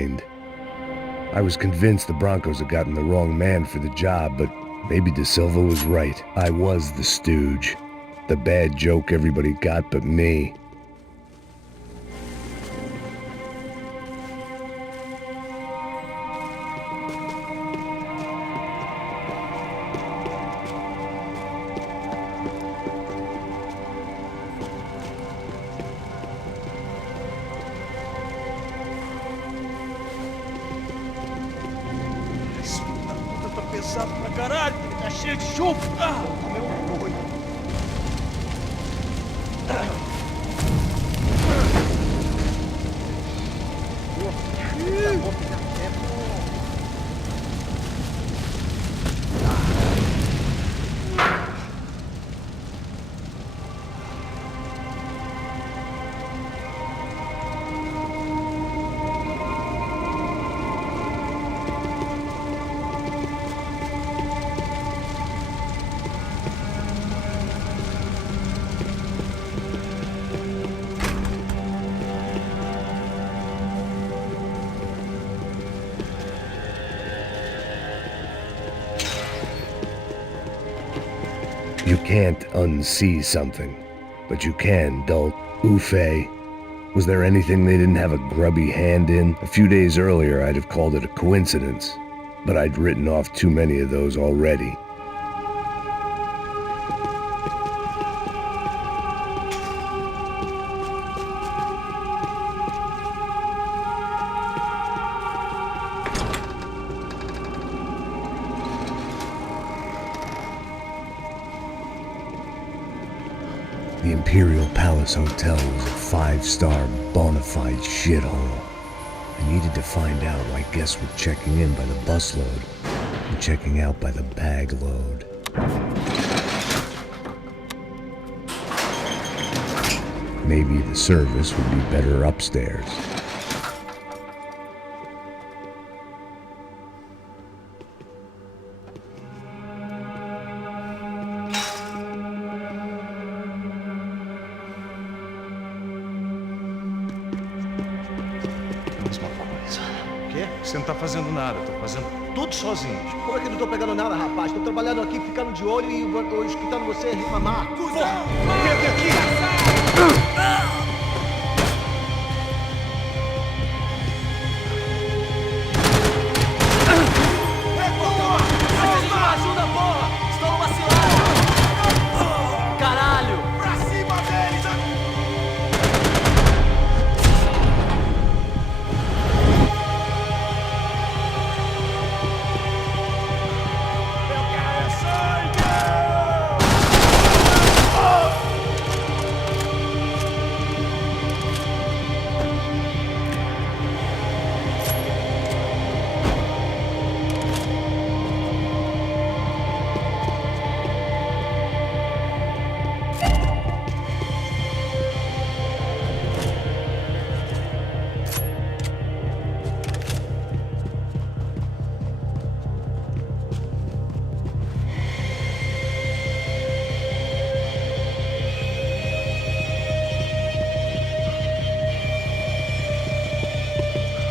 mind. I was convinced the Broncos had gotten the wrong man for the job, but maybe De Silva was right. I was the stooge. The bad joke everybody got but me. Pesado pra caralho, tá cheio de chumbo. You can't unsee something, but you can dull. Ufay. Was there anything they didn't have a grubby hand in? A few days earlier, I'd have called it a coincidence, but I'd written off too many of those already. The Imperial Palace Hotel was a five-star, bona fide shithole. I needed to find out why guests were checking in by the busload and checking out by the bag load. Maybe the service would be better upstairs. Você não tá fazendo nada, tô fazendo tudo sozinho. Como é que eu não tô pegando nada, rapaz? Tô trabalhando aqui, ficando de olho e escutando você reclamar. Cusão! Vem aqui! Ajuda, porra! Estou numa cilada! Caralho! Pra cima deles!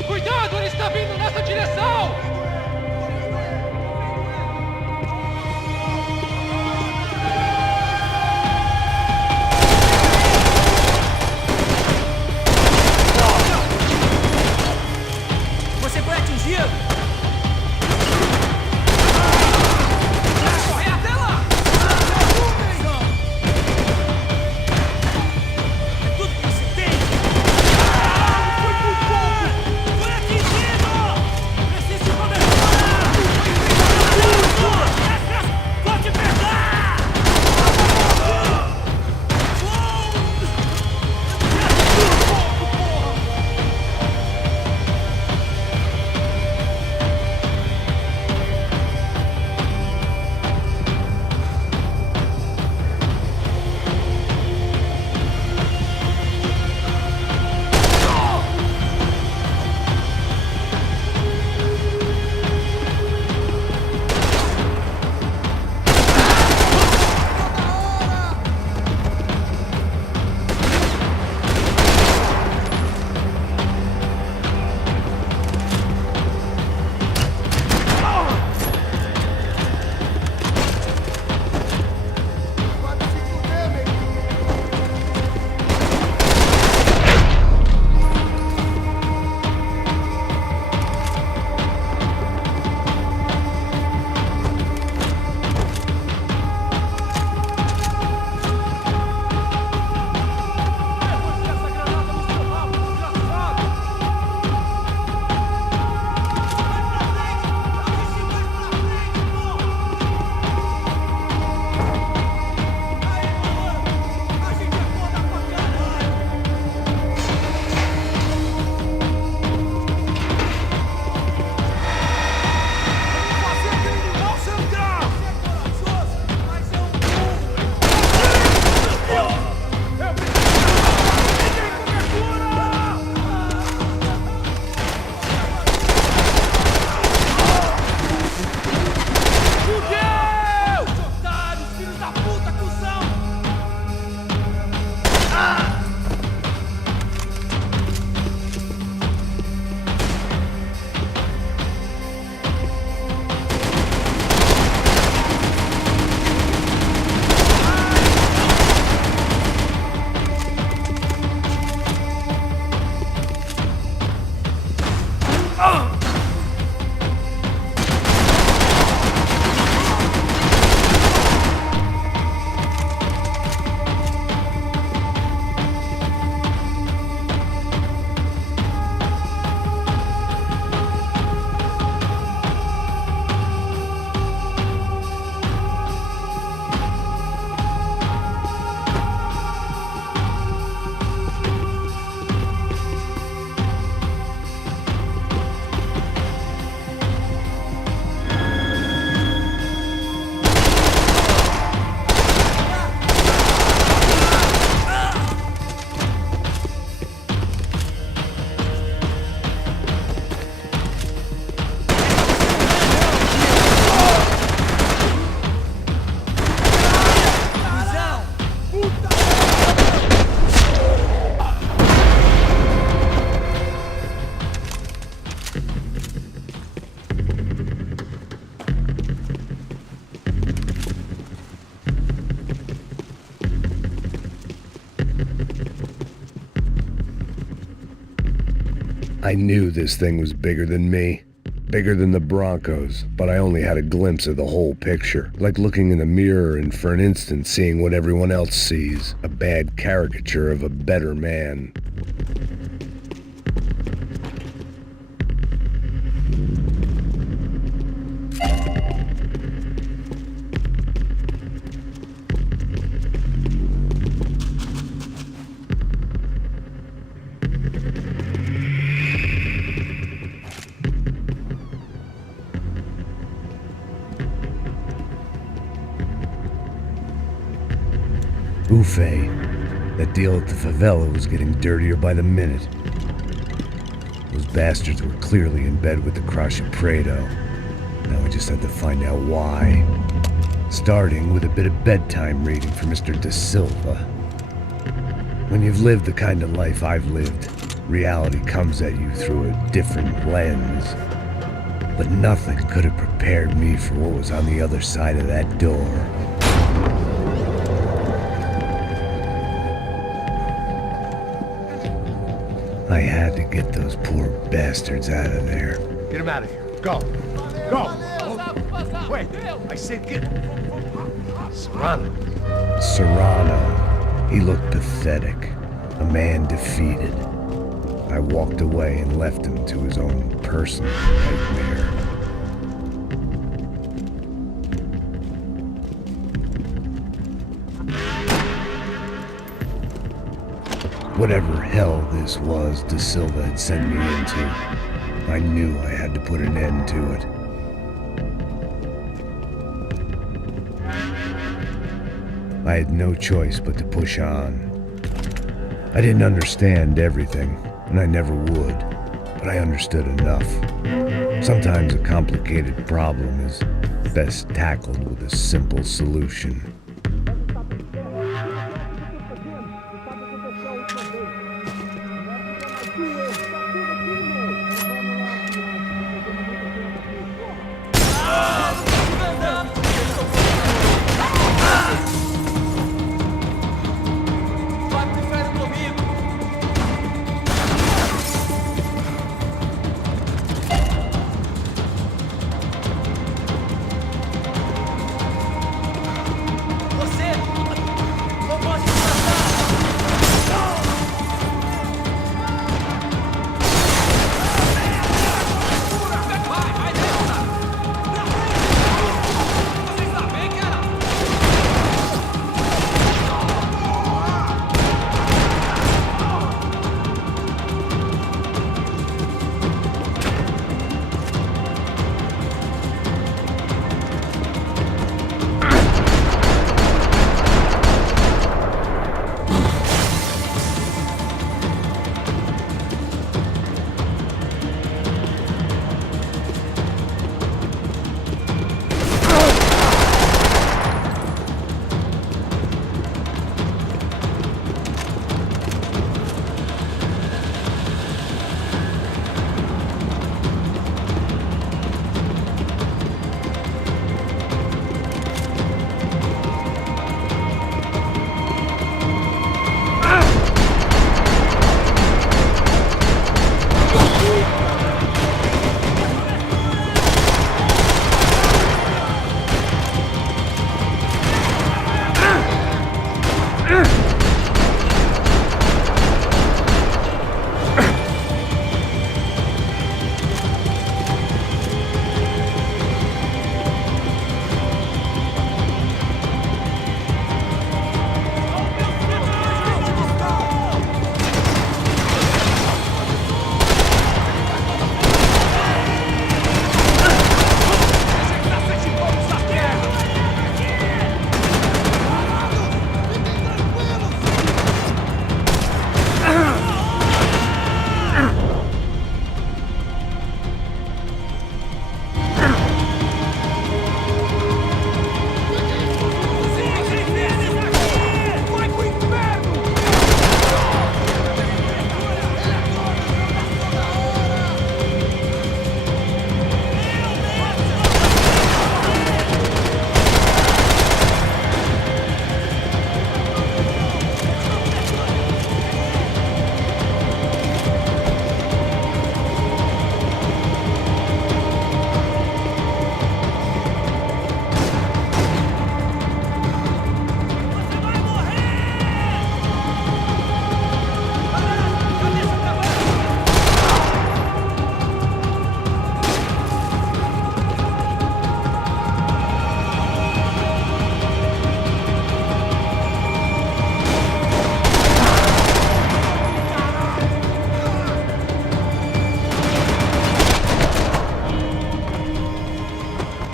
Cuidado, ele está vindo nessa direção! Você foi atingido! Corre até lá! É tudo que você tem! Foi atingido! Preciso de cobertura! Vou te pegar! I knew this thing was bigger than me. Bigger than the Broncos, but I only had a glimpse of the whole picture. Like looking in the mirror and for an instant seeing what everyone else sees. A bad caricature of a better man. Ufe, that deal at the favela was getting dirtier by the minute. Those bastards were clearly in bed with the Crush of Prado. Now I just had to find out why. Starting with a bit of bedtime reading for Mr. Da Silva. When you've lived the kind of life I've lived, reality comes at you through a different lens. But nothing could have prepared me for what was on the other side of that door. I had to get those poor bastards out of there. Get him out of here. Go. Go. Wait. I said get... Serrano. Serrano. He looked pathetic. A man defeated. I walked away and left him to his own personal nightmare. Whatever hell this was Da Silva had sent me into, I knew I had to put an end to it. I had no choice but to push on. I didn't understand everything, and I never would, but I understood enough. Sometimes a complicated problem is best tackled with a simple solution.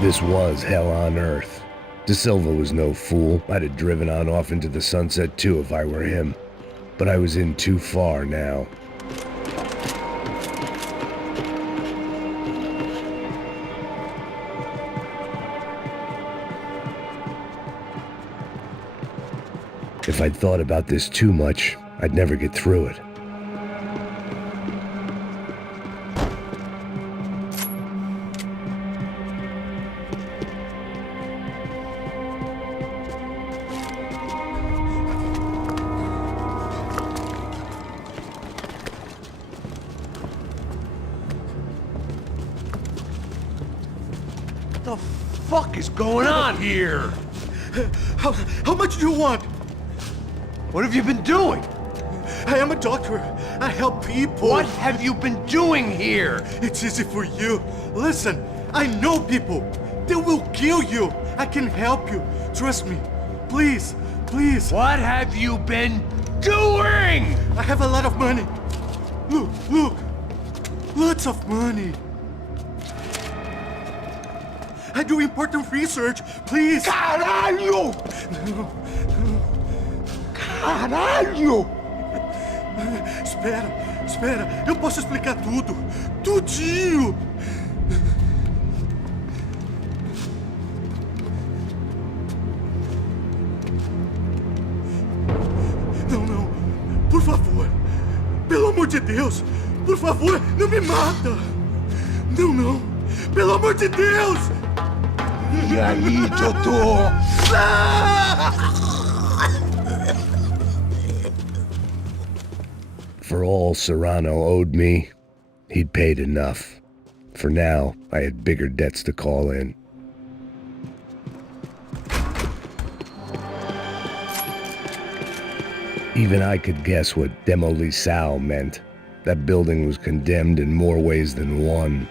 This was hell on earth. De Silva was no fool. I'd have driven on off into the sunset too if I were him. But I was in too far now. If I'd thought about this too much, I'd never get through it. What the fuck is going on here? How much do you want? What have you been doing? I am a doctor. I help people. What have you been doing here? It's easy for you. Listen, I know people. They will kill you. I can help you. Trust me. Please, please. What have you been doing? I have a lot of money. Look, look. Lots of money. I do important research. Please. Caralho! Caralho! Espera. Eu posso explicar tudo. Tudinho. Não. Por favor. Pelo amor de Deus. Por favor, não me mata. Não. Pelo amor de Deus. E aí, doutor? For all Serrano owed me, he'd paid enough. For now, I had bigger debts to call in. Even I could guess what demolição meant. That building was condemned in more ways than one.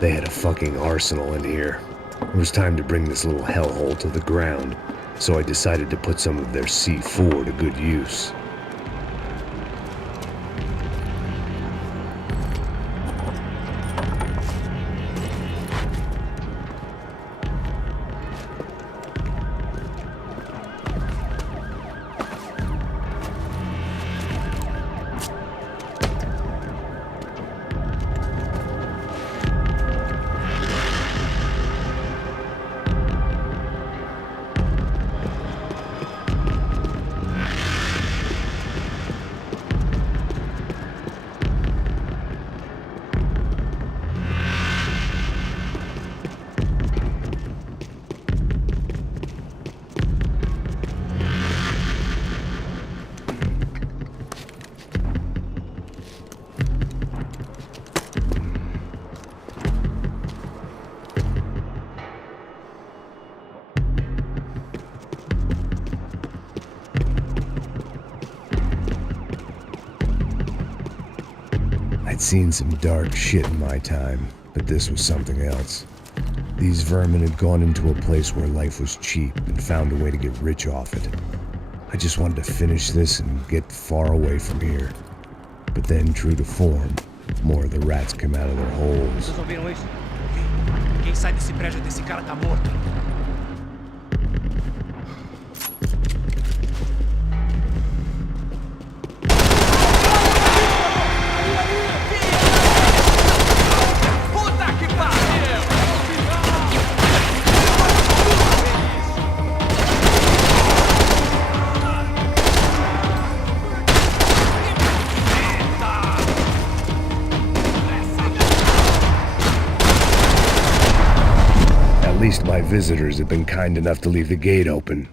They had a fucking arsenal in here. It was time to bring this little hellhole to the ground, so I decided to put some of their C4 to good use. I'd seen some dark shit in my time, but this was something else. These vermin had gone into a place where life was cheap and found a way to get rich off it. I just wanted to finish this and get far away from here. But then, true to form, more of the rats came out of their holes. Vocês ouviram isso? Quem sai desse prédio desse cara tá morto. At least my visitors have been kind enough to leave the gate open.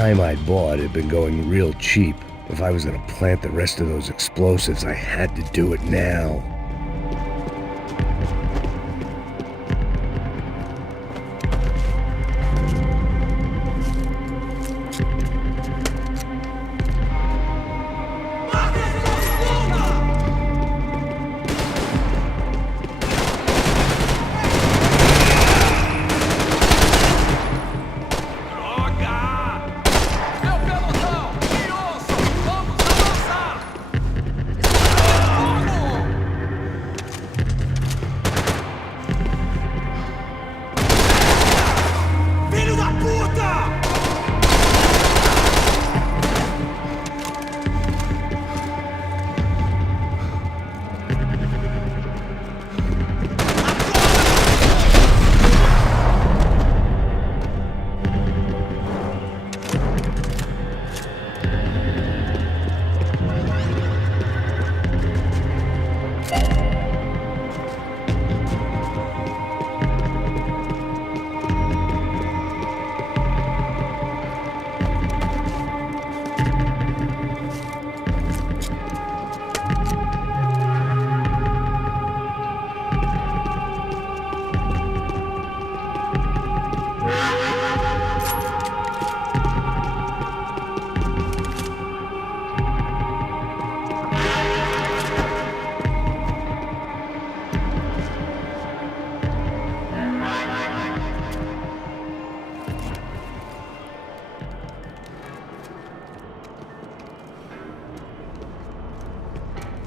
time I'd bought had been going real cheap. If I was gonna plant the rest of those explosives, I had to do it now.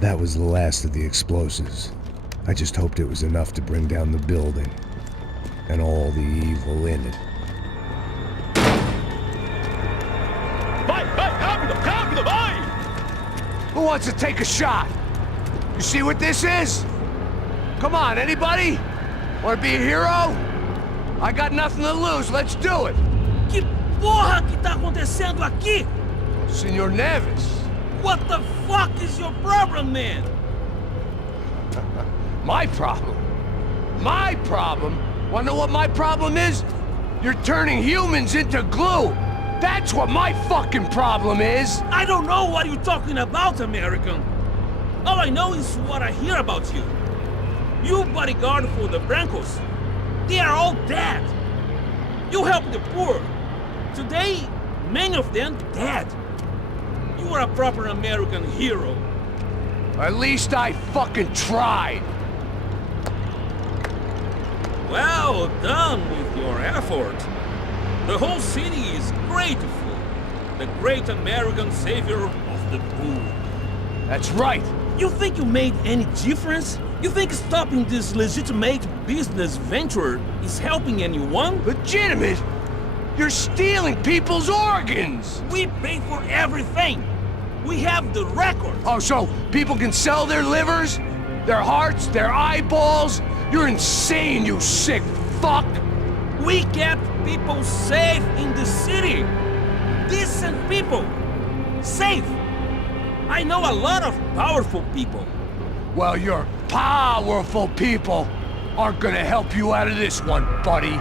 That was the last of the explosives. I just hoped it was enough to bring down the building and all the evil in it. Vai, rápido, rápido, vai! Who wants to take a shot? You see what this is? Come on, anybody? Want to be a hero? I got nothing to lose, let's do it! Que porra que tá acontecendo aqui? Senor Neves. What the fuck is your problem, man? My problem? My problem? Wanna know what my problem is? You're turning humans into glue! That's what my fucking problem is! I don't know what you're talking about, American. All I know is what I hear about you. You bodyguard for the Brancos. They are all dead. You help the poor. Today, many of them dead. You are a proper American hero. At least I fucking tried! Well done with your effort. The whole city is grateful. The great American savior of the poor. That's right! You think you made any difference? You think stopping this legitimate business venture is helping anyone? Legitimate? You're stealing people's organs! We pay for everything. We have the record. Oh, so people can sell their livers? Their hearts? Their eyeballs? You're insane, you sick fuck! We kept people safe in the city. Decent people. Safe. I know a lot of powerful people. Well, your powerful people aren't gonna help you out of this one, buddy.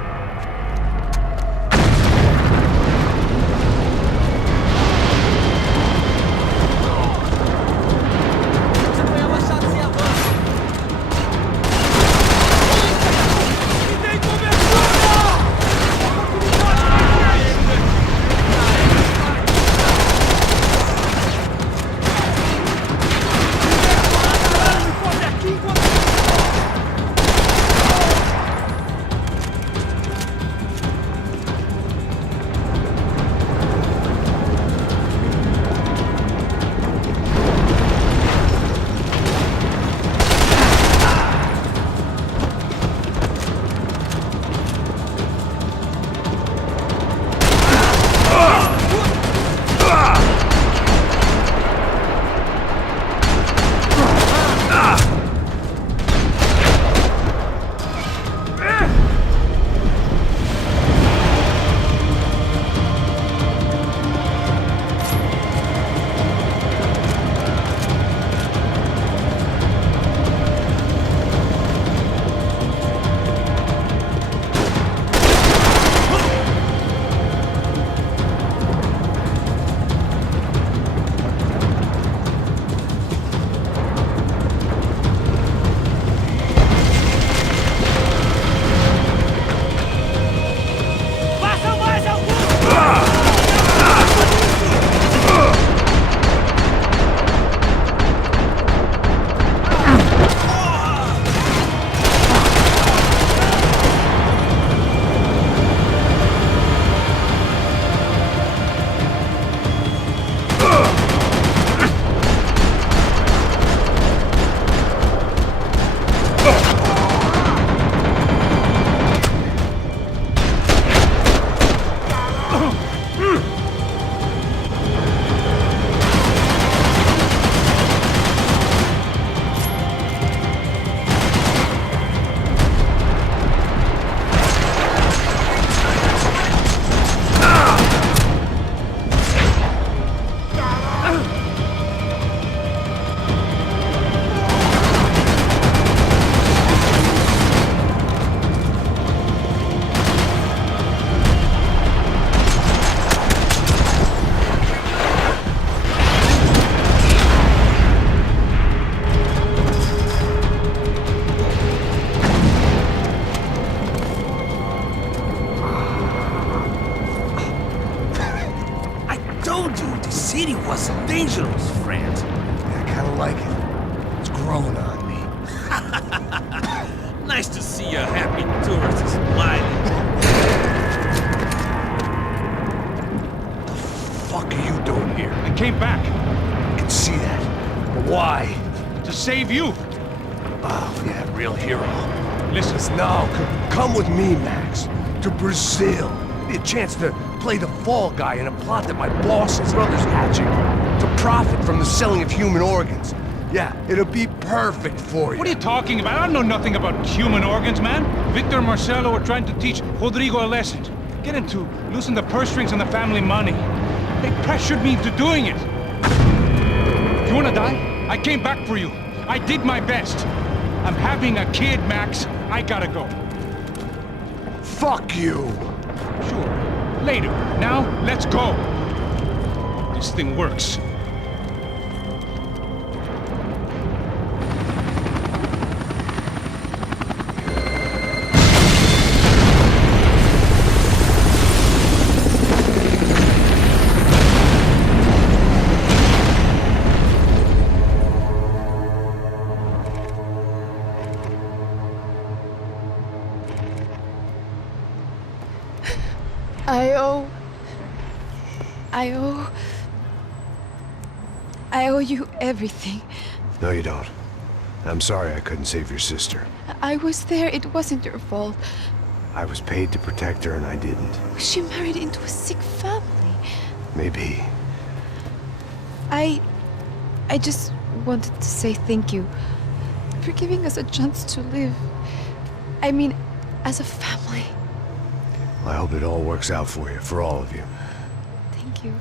was dangerous, friend. I kind of like it. It's growing on me. Nice to see a happy tourist smiling. What the fuck are you doing here? I came back I can see that. But why? to save you. Oh, yeah, real hero. Listen, No, come with me, Max. To Brazil. Be a chance to play the fall guy in a plot that my bosses and others hatching. To profit from the selling of human organs. Yeah, it'll be perfect for you. what are you talking about? I know nothing about human organs, man. Victor and Marcelo were trying to teach Rodrigo a lesson. Get him to loosen the purse strings on the family money. They pressured me into doing it. You wanna die? I came back for you. I did my best. I'm having a kid, Max. I gotta go. Fuck you! Sure. Later. Now, let's go. This thing works. I owe you everything. No, you don't. I'm sorry I couldn't save your sister. I was there, it wasn't your fault. I was paid to protect her and I didn't. She married into a sick family. Maybe. I just wanted to say thank you for giving us a chance to live. I mean, as a family. I hope it all works out for you, for all of you. Thank you.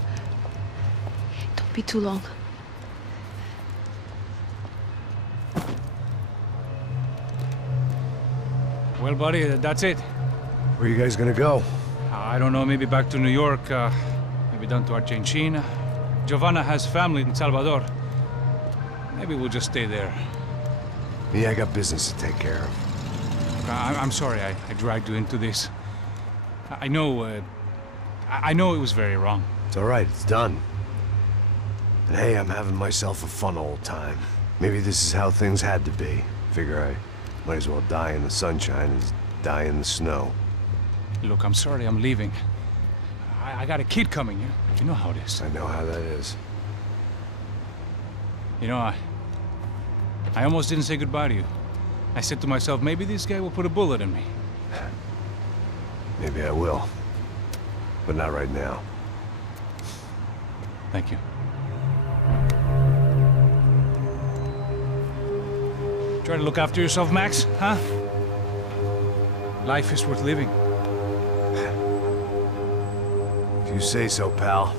Don't be too long. Well, buddy, that's it. Where are you guys gonna go? I don't know, maybe back to New York, maybe down to Argentina. Giovanna has family in Salvador. Maybe we'll just stay there. Me, I got business to take care of. I'm sorry I dragged you into this. I know it was very wrong. It's all right, it's done. And hey, I'm having myself a fun old time. Maybe this is how things had to be. Figure I might as well die in the sunshine as die in the snow. Look, I'm sorry I'm leaving. I got a kid coming, you know how it is. I know how that is. You know, I almost didn't say goodbye to you. I said to myself, maybe this guy will put a bullet in me. Maybe I will. But not right now. Thank you. Try to look after yourself, Max, huh? Life is worth living. If you say so, pal.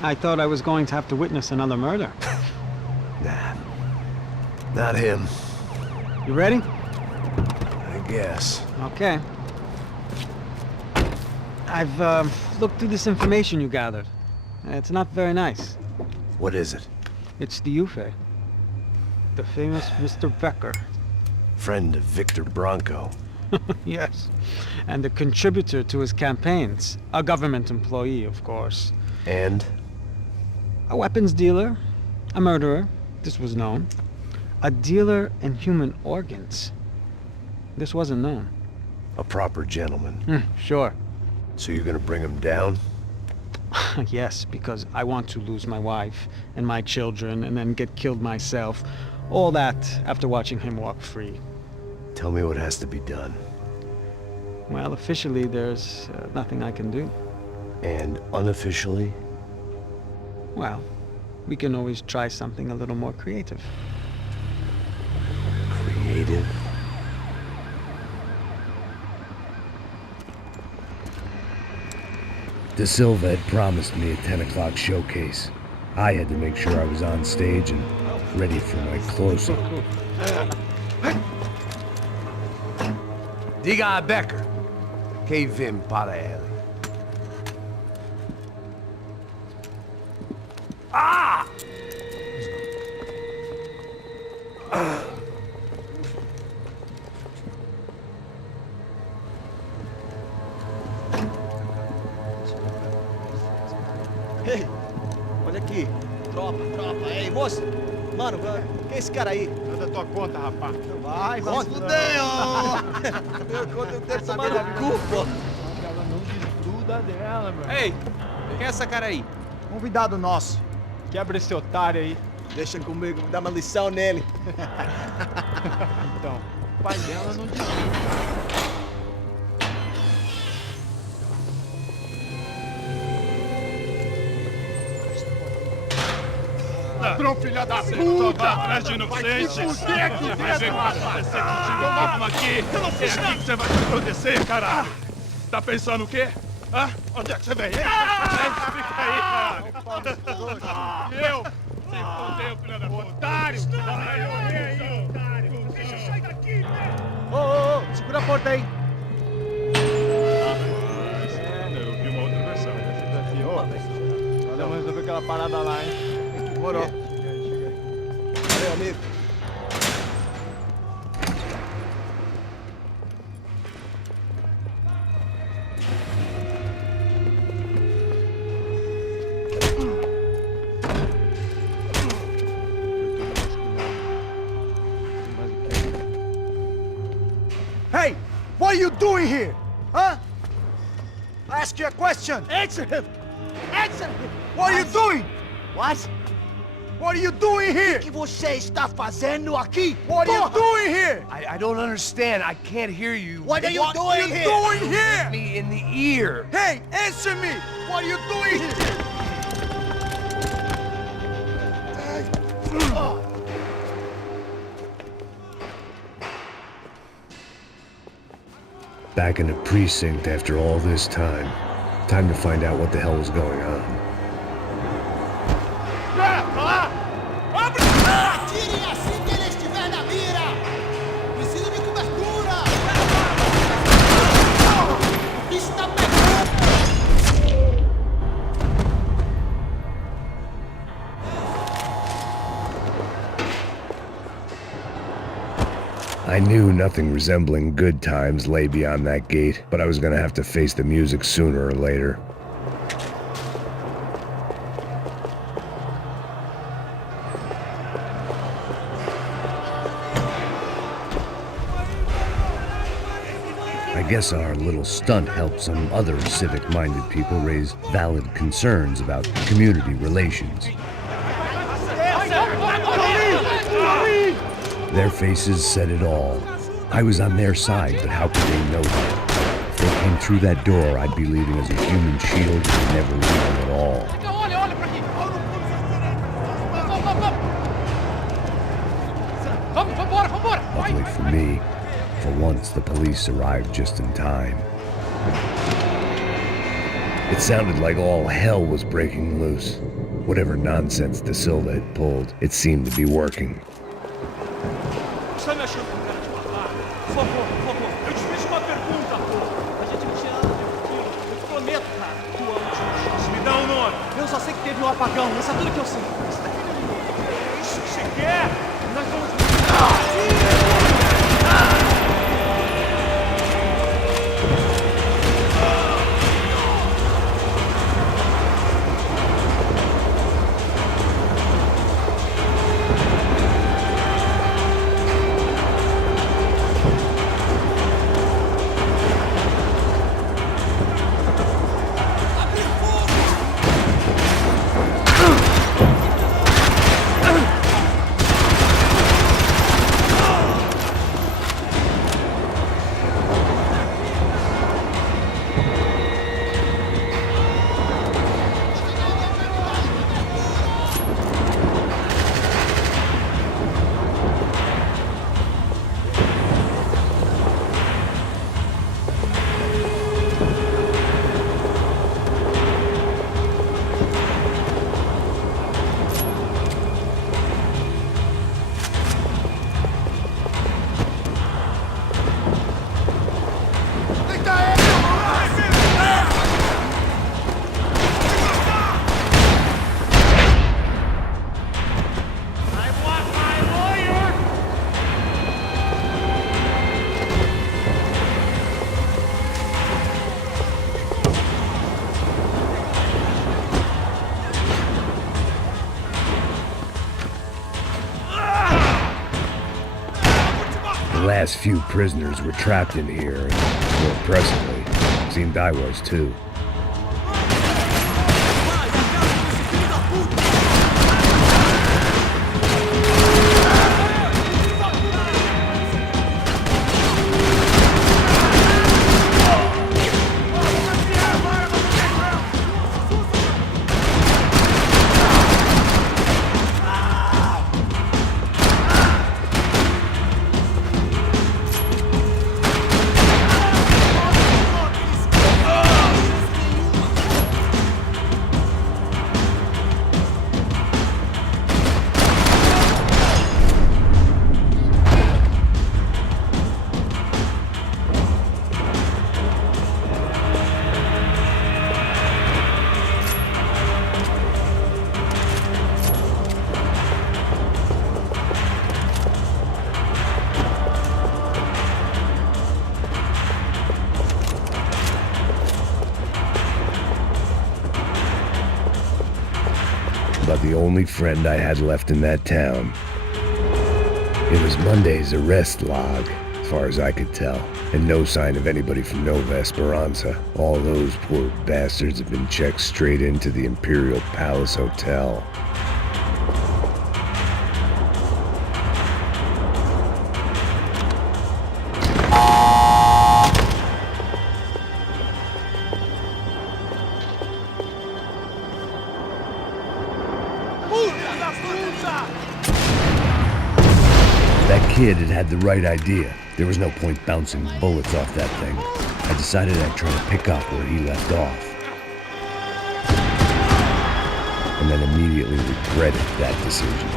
I thought I was going to have to witness another murder. Nah. Not him. You ready? I guess. Okay. I've looked through this information you gathered. It's not very nice. What is it? It's the UFE. The famous Mr. Becker. Friend of Victor Bronco. Yes. And a contributor to his campaigns. A government employee, of course. And? A weapons dealer. A murderer. This was known. A dealer in human organs. This wasn't known. A proper gentleman. Sure. So you're gonna bring him down? Yes, because I want to lose my wife and my children and then get killed myself. All that after watching him walk free. Tell me what has to be done. Well, officially, there's nothing I can do. And unofficially? Well, we can always try something a little more creative. Creative? De Silva had promised me a 10 o'clock showcase. I had to make sure I was on stage and ready for my close-up. Diga a Becker. Que vim para ele. Ah! Ei, olha aqui. Tropa. Ei, moço. Mano, quem é esse cara aí? Manda tua conta, rapaz. Vai fudeu! Meu conta não tem tomar no cu, pô. Ela não desgruda dela, meu. Ei, quem é essa cara aí? Convidado nosso. Quebra esse otário aí. Deixa comigo, vou dar uma lição nele. Então, o pai dela não desgruda. Ladrão, filha da puta! Vai atrás de inocente! Vai ver o que vai acontecer contigo mesmo aqui! Eu não fiz nada! É aqui que você vai se proteger, caralho! Tá pensando o quê? Hã? Onde é que você vem? Fica aí, caralho! Eu? Se fodeu, filha da puta! Otário! Aí, otário! Deixa eu sair daqui, velho! Ô, segura a porta aí. Eu vi uma outra versão. Vamos resolver aquela parada lá, hein? Demorou. Valeu, amigo. Hey, what are you doing here? Huh? I ask you a question. Answer him. Answer him. What are you doing? What? What are you doing here? O que você está fazendo aqui? What are you doing here? I don't understand. I can't hear you. What are you doing What are you here? doing here? Hit Me in the ear. Hey, answer me. What are you doing here? Back in the precinct after all this time. Time to find out what the hell was going on. Atire assim que ele estiver na mira! Preciso de cobertura! Está I knew nothing resembling good times lay beyond that gate, but I was gonna have to face the music sooner or later. I guess our little stunt helped some other civic-minded people raise valid concerns about community relations. Their faces said it all. I was on their side, but how could they know that? If they came through that door, I'd be leaving as a human shield and never leaving at all. Olha pra aqui! Vambora! Luckily for me, for once the police arrived just in time. It sounded like all hell was breaking loose. Whatever nonsense De Silva had pulled, it seemed to be working. Está me achando com cara de matar? Por favor, eu te fiz uma pergunta, pô. A gente não tinha nada a ver com aquilo. Eu te prometo, cara. Tu ama o chance. Me dá um nome. Eu só sei que teve um apagão, isso é tudo que eu sei. É isso que você quer? Nós vamos... last few prisoners were trapped in here, and more presently, seemed I was too. About the only friend I had left in that town. It was Monday's arrest log, as far as I could tell, and no sign of anybody from Nova Esperanza. All those poor bastards have been checked straight into the Imperial Palace Hotel. That kid had the right idea. There was no point bouncing bullets off that thing. I decided I'd try to pick up where he left off. And then immediately regretted that decision.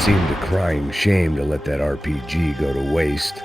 Seemed a crying shame to let that RPG go to waste.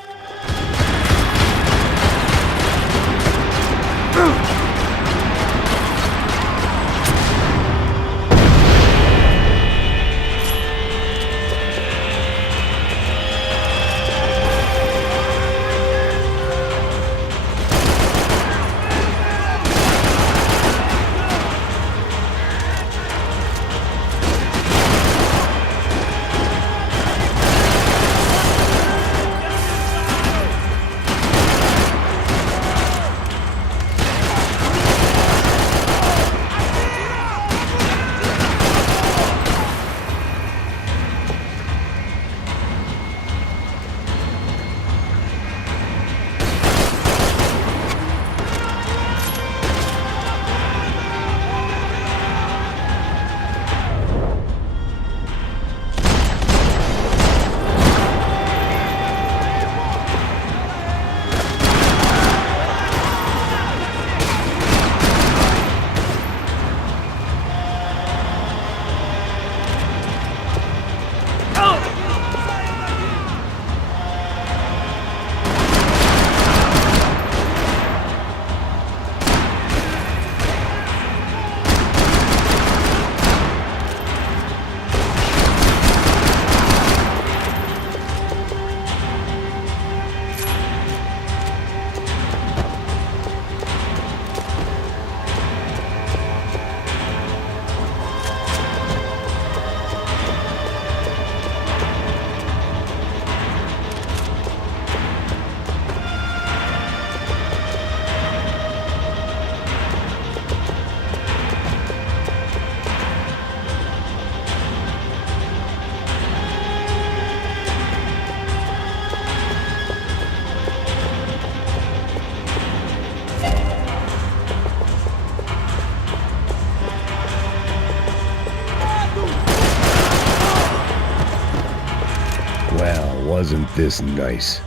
Well, wasn't this nice?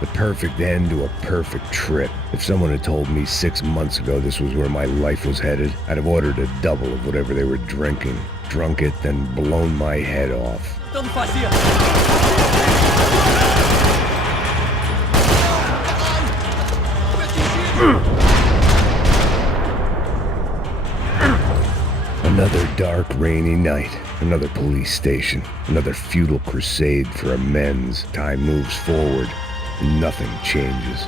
The perfect end to a perfect trip. If someone had told me 6 months ago this was where my life was headed, I'd have ordered a double of whatever they were drinking, drunk it, then blown my head off. Então não fazia. Another dark, rainy night. Another police station. Another futile crusade for amends. Time moves forward, and nothing changes.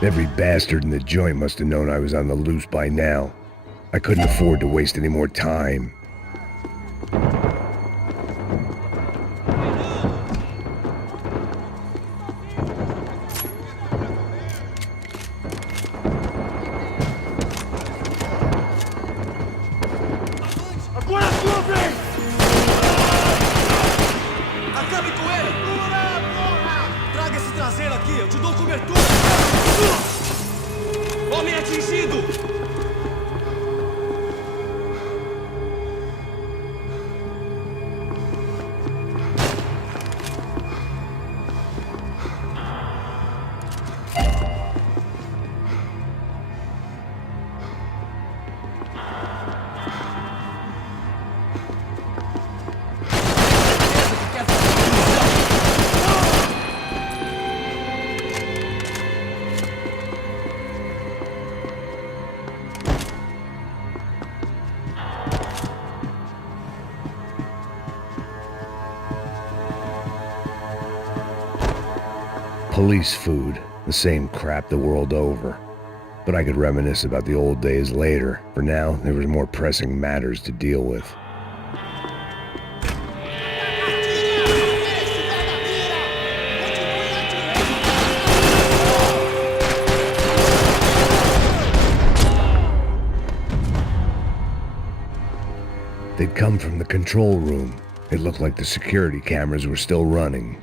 Every bastard in the joint must have known I was on the loose by now. I couldn't afford to waste any more time. Acabe com ele! Traga esse traseiro aqui, eu te dou cobertura! Homem atingido! Police food, the same crap the world over. But I could reminisce about the old days later. For now, there was more pressing matters to deal with. They'd come from the control room. It looked like the security cameras were still running.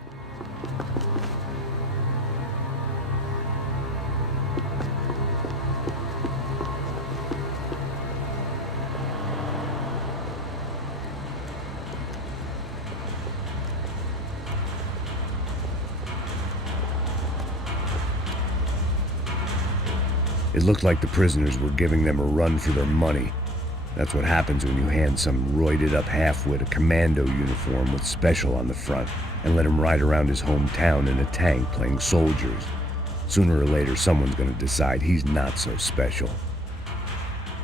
It looked like the prisoners were giving them a run for their money. That's what happens when you hand some roided-up halfwit a commando uniform with special on the front and let him ride around his hometown in a tank playing soldiers. Sooner or later, someone's gonna decide he's not so special.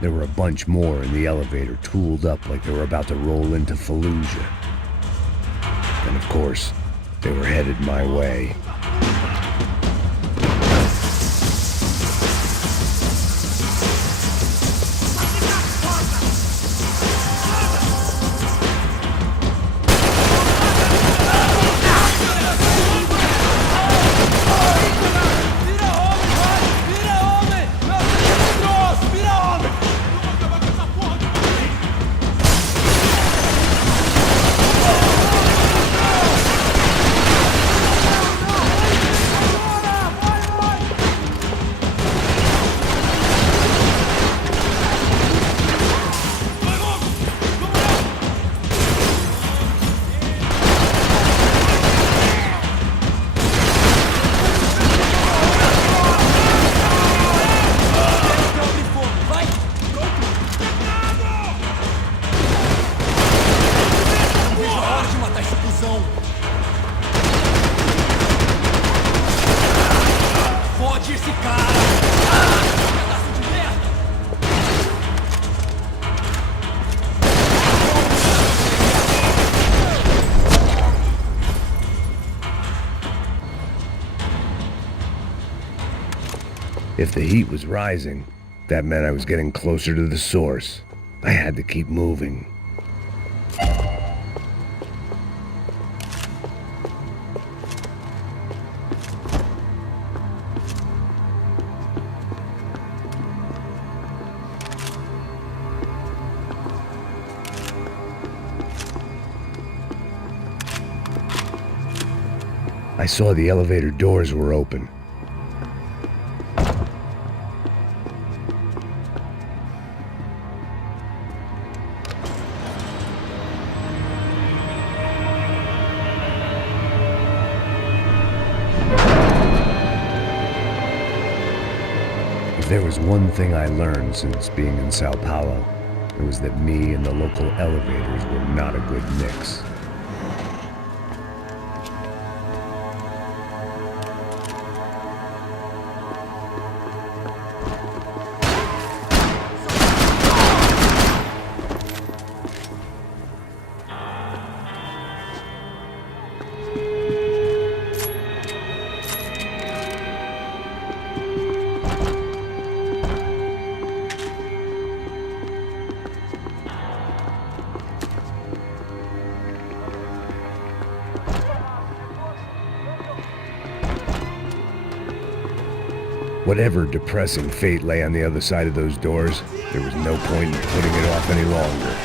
There were a bunch more in the elevator, tooled up like they were about to roll into Fallujah. And of course, they were headed my way. Fode esse cara! Pedaço de merda! If the heat was rising, that meant I was getting closer to the source. I had to keep moving. I saw the elevator doors were open. If there was one thing I learned since being in Sao Paulo, it was that me and the local elevators were not a good mix. Whatever depressing fate lay on the other side of those doors, there was no point in putting it off any longer.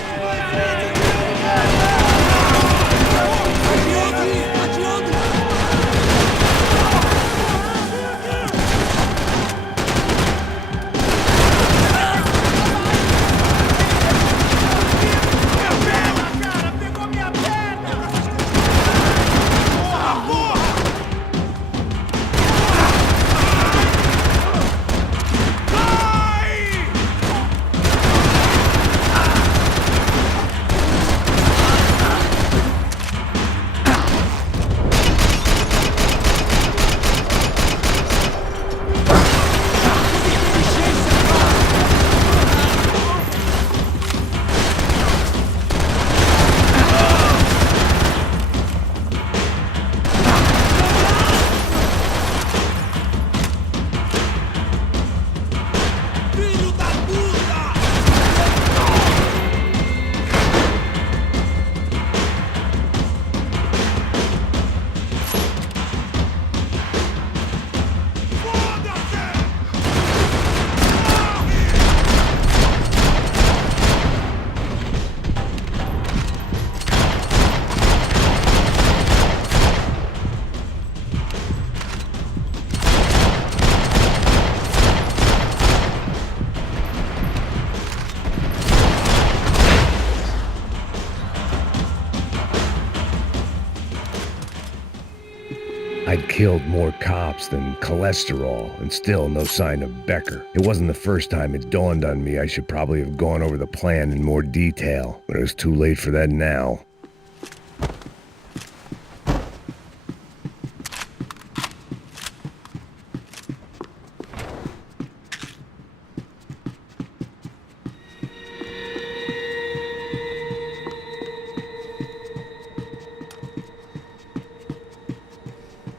I'd killed more cops than cholesterol, and still no sign of Becker. It wasn't the first time it dawned on me I should probably have gone over the plan in more detail, but it was too late for that now.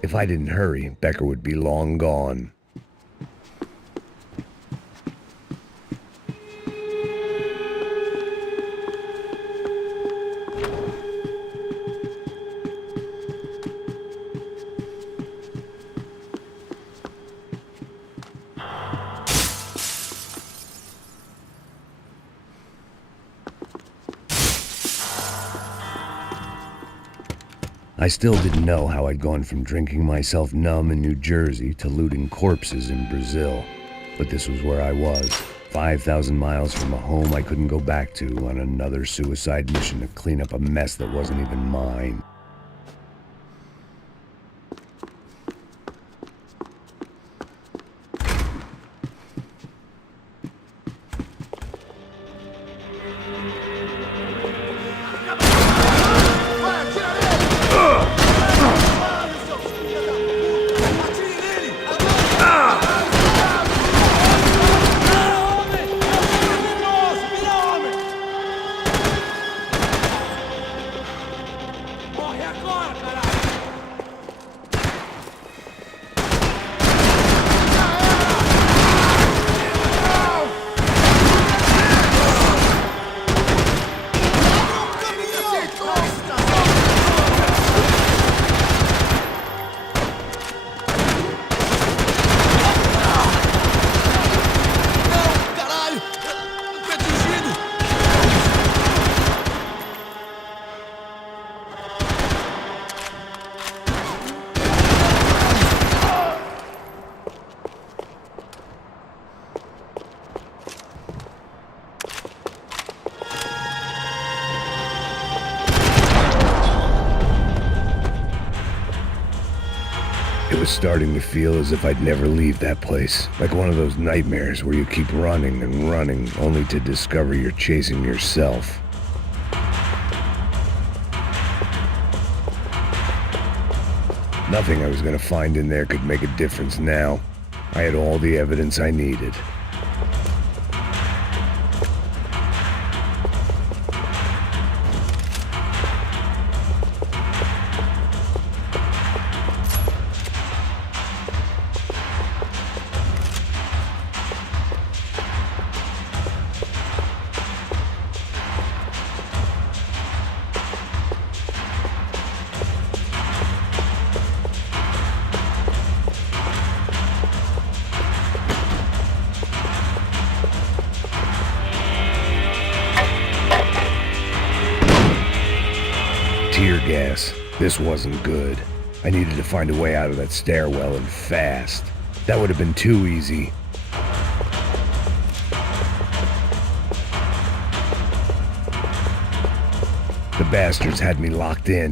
If I didn't hurry, Becker would be long gone. I still didn't know how I'd gone from drinking myself numb in New Jersey to looting corpses in Brazil. But this was where I was, 5,000 miles from a home I couldn't go back to, on another suicide mission to clean up a mess that wasn't even mine. was starting to feel as if I'd never leave that place. Like one of those nightmares where you keep running and running, only to discover you're chasing yourself. Nothing I was gonna find in there could make a difference now. I had all the evidence I needed. Tear gas. This wasn't good. I needed to find a way out of that stairwell and fast. That would have been too easy. The bastards had me locked in.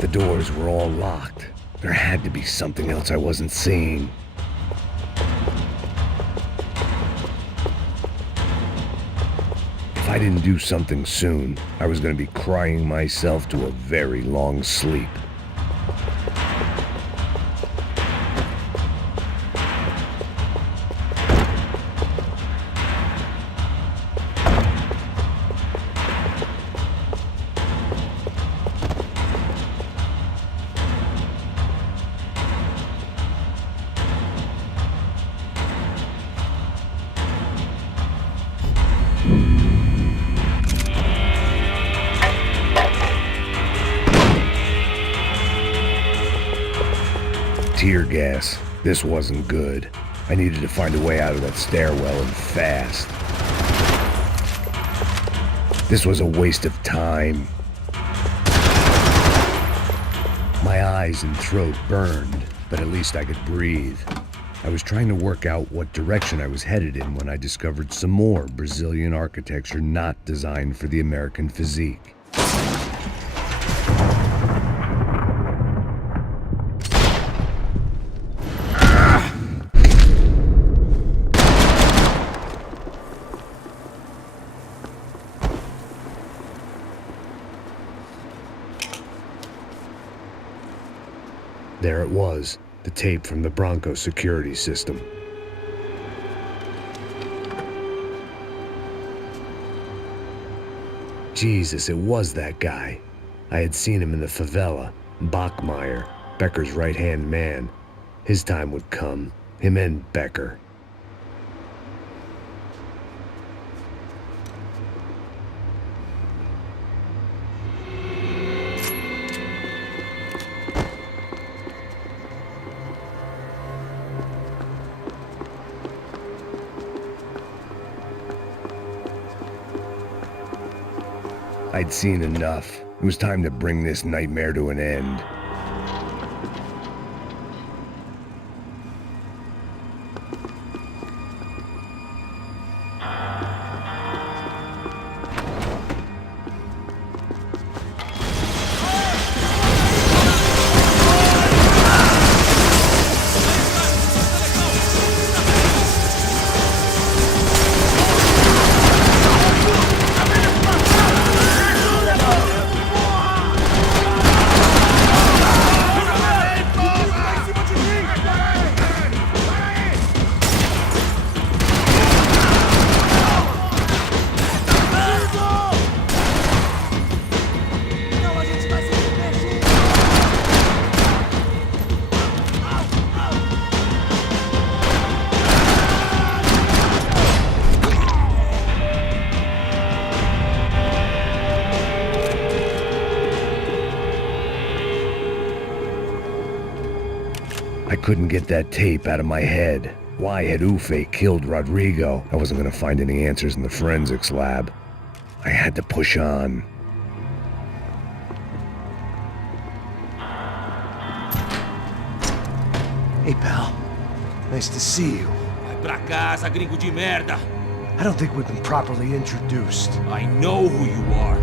The doors were all locked. There had to be something else I wasn't seeing. If I didn't do something soon, I was going to be crying myself to a very long sleep. Tear gas. This wasn't good. I needed to find a way out of that stairwell and fast. This was a waste of time. My eyes and throat burned, but at least I could breathe. I was trying to work out what direction I was headed in when I discovered some more Brazilian architecture not designed for the American physique. There it was, the tape from the Bronco security system. Jesus, it was that guy. I had seen him in the favela, Bachmeyer, Becker's right-hand man. His time would come, him and Becker. I'd seen enough. It was time to bring this nightmare to an end. I couldn't get that tape out of my head. Why had Ufe killed Rodrigo? I wasn't going to find any answers in the forensics lab. I had to push on. Hey, pal. Nice to see you. Vai pra casa, gringo de merda. I don't think we've been properly introduced. I know who you are.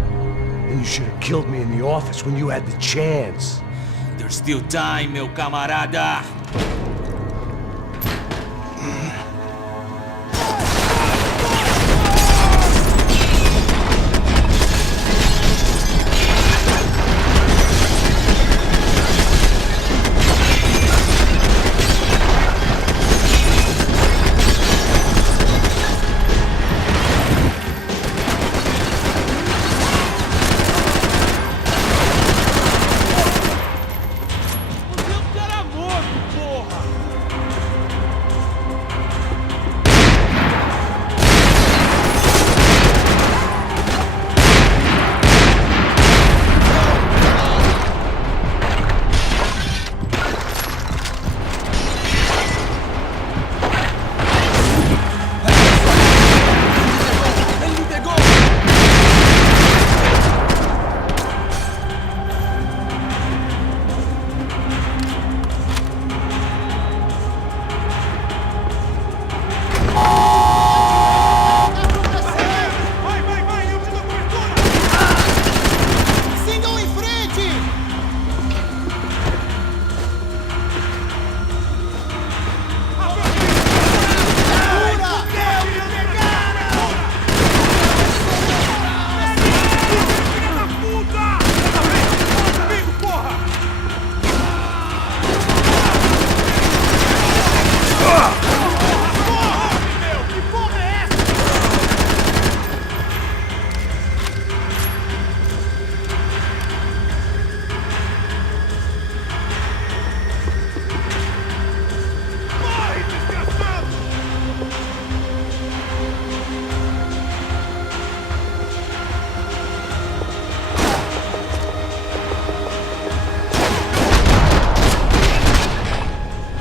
Then you should have killed me in the office when you had the chance. There's still time, meu camarada.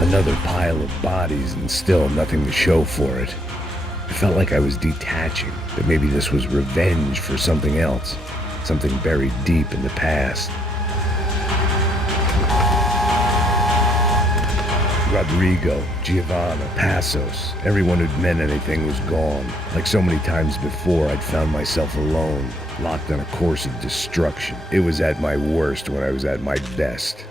Another pile of bodies and still nothing to show for it. I felt like I was detaching, that maybe this was revenge for something else, something buried deep in the past. Rodrigo, Giovanna, Passos, everyone who'd meant anything was gone. Like so many times before, I'd found myself alone, locked on a course of destruction. It was at my worst when I was at my best.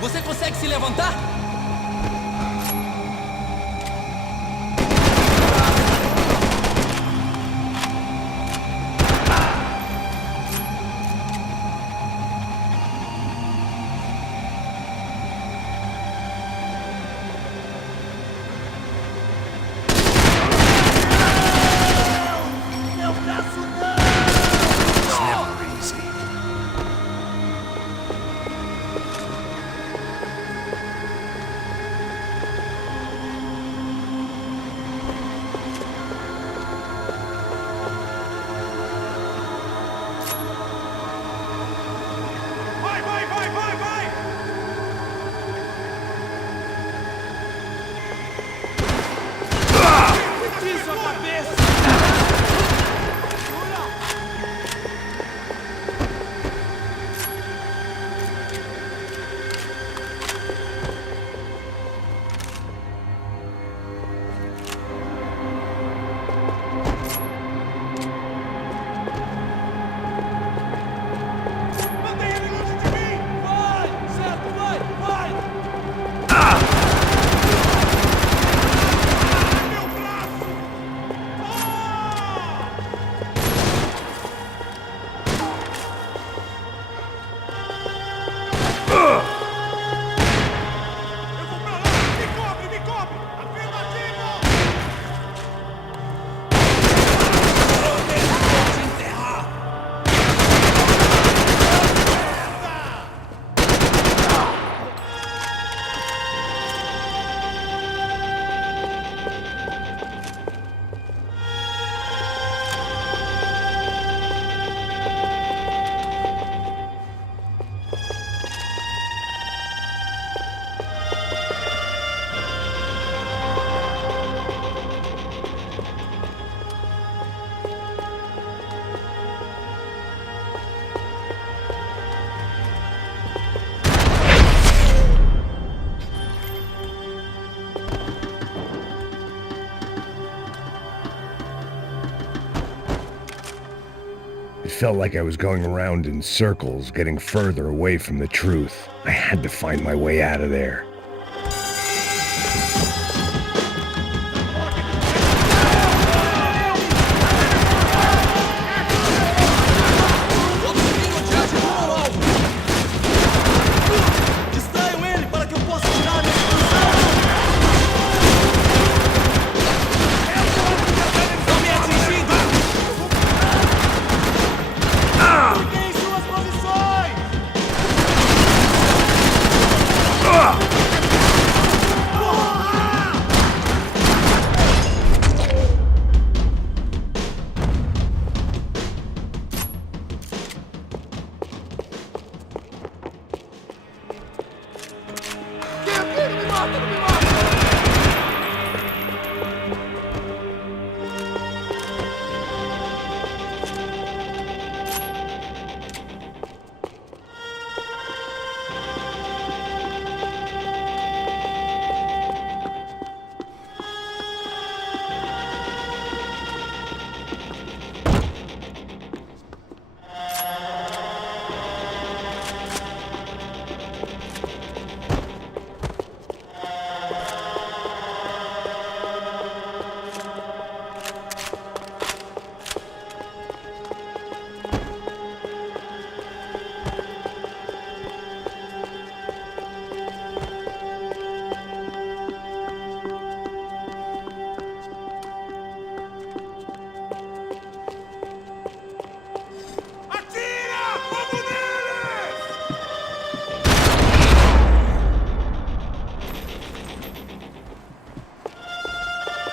Você consegue se levantar? felt like I was going around in circles, getting further away from the truth. I had to find my way out of there. Distraiam ele para que eu possa tirar a minha posição! Estão me atingindo! Fiquem em suas posições!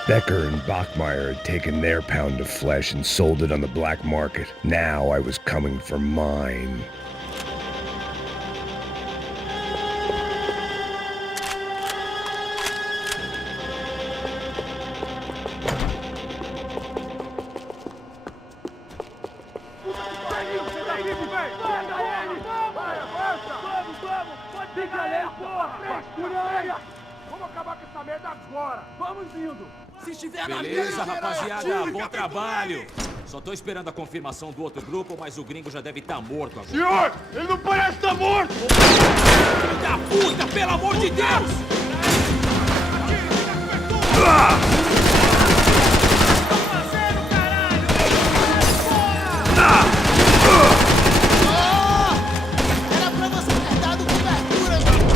Becker and Bachmeyer had taken their pound of flesh and sold it on the black market. Now I was coming for mine. Beleza, rapaziada, bom trabalho. Só tô esperando a confirmação do outro grupo, mas o gringo já deve estar morto agora. Senhor, ele não parece estar morto! Filho da puta, pelo amor de Deus! Era pra você ter dado cobertura, mano!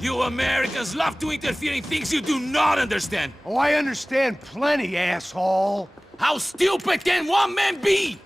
You Americans love to interfere in things you do not understand. Oh, I understand plenty, asshole. How stupid can one man be?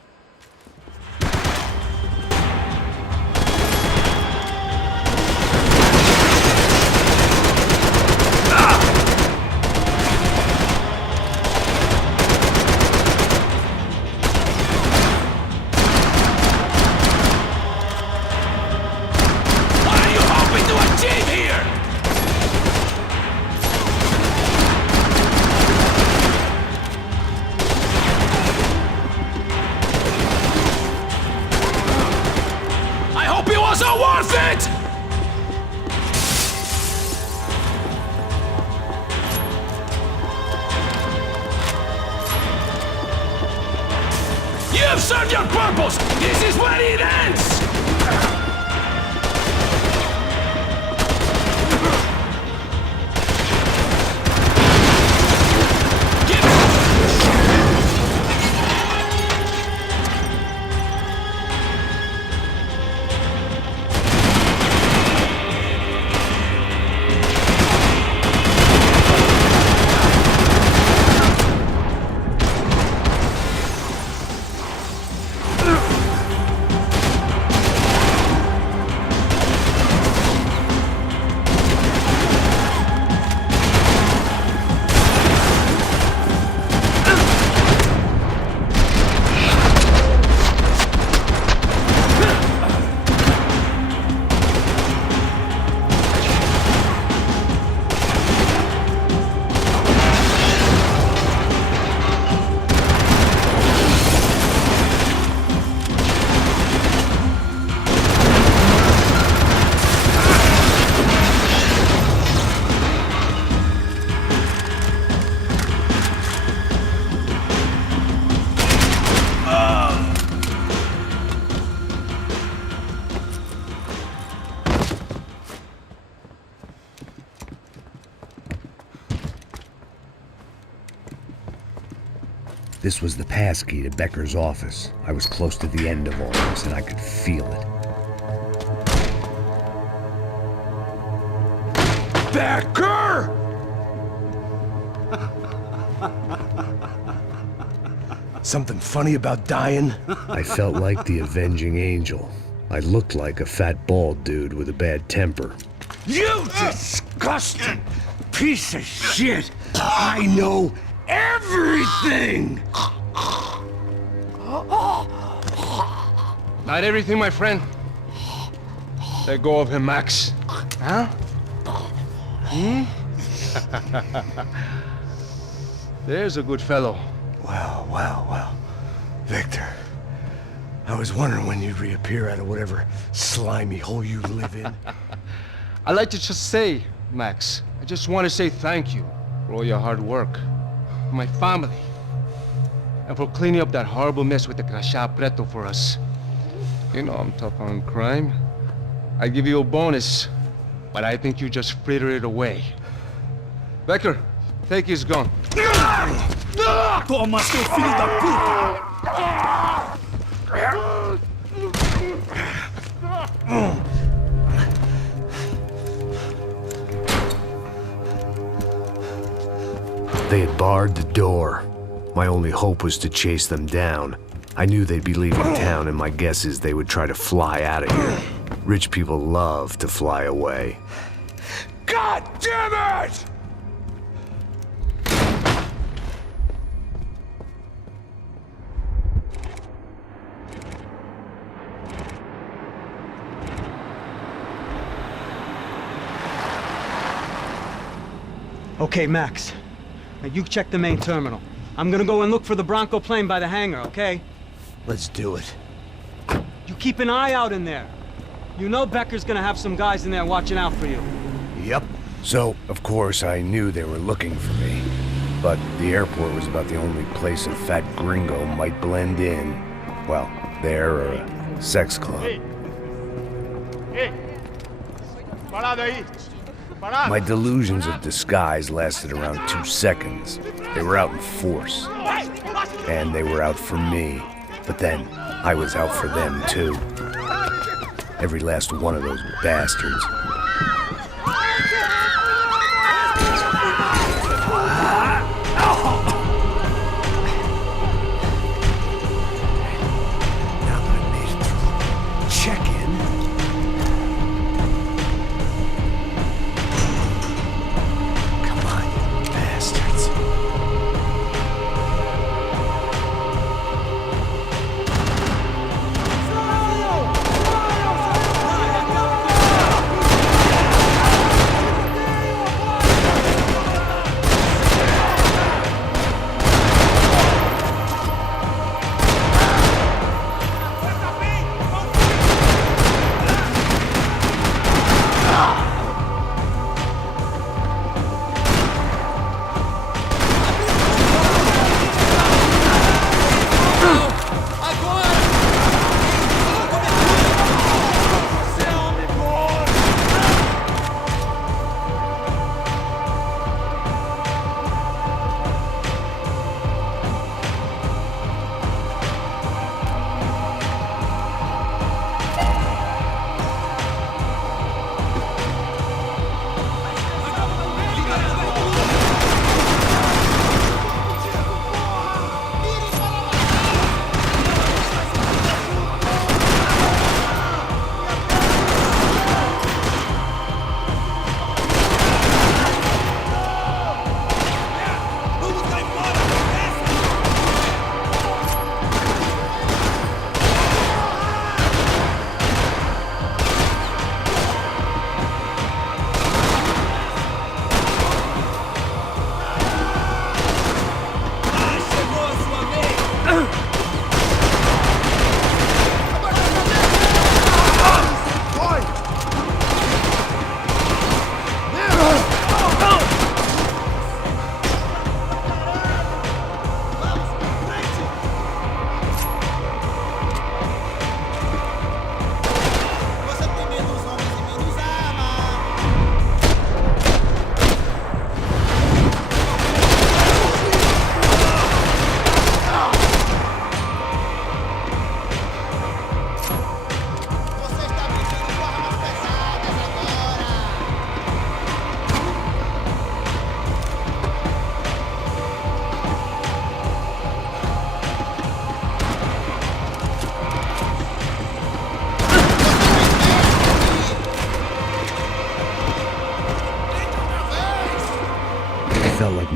You've served your purpose! This is where it ends! This was the passkey to Becker's office. I was close to the end of all this, and I could feel it. Becker! Something funny about dying? I felt like the avenging angel. I looked like a fat bald dude with a bad temper. You disgusting piece of shit! I know everything! Not everything, my friend. Let go of him, Max. Huh? There's a good fellow. Well. Victor, I was wondering when you'd reappear out of whatever slimy hole you live in. I'd like to just say, Max, I just want to say thank you for all your hard work, for my family, and for cleaning up that horrible mess with the Crachá Preto for us. You know I'm tough on crime. I give you a bonus, but I think you just fritter it away. Becker, take his gun. Toma, seu filho da puta! They had barred the door. My only hope was to chase them down. I knew they'd be leaving town, and my guess is they would try to fly out of here. Rich people love to fly away. God damn it! Okay, Max. Now you check the main terminal. I'm gonna go and look for the Bronco plane by the hangar, okay? Let's do it. You keep an eye out in there. You know Becker's gonna have some guys in there watching out for you. Yep. So, of course, I knew they were looking for me. But the airport was about the only place a fat gringo might blend in. Well, there or a sex club. My delusions of disguise lasted around 2 seconds. They were out in force. And they were out for me. But then, I was out for them too. Every last one of those bastards. Now that I made it through check-in, come on, you bastards.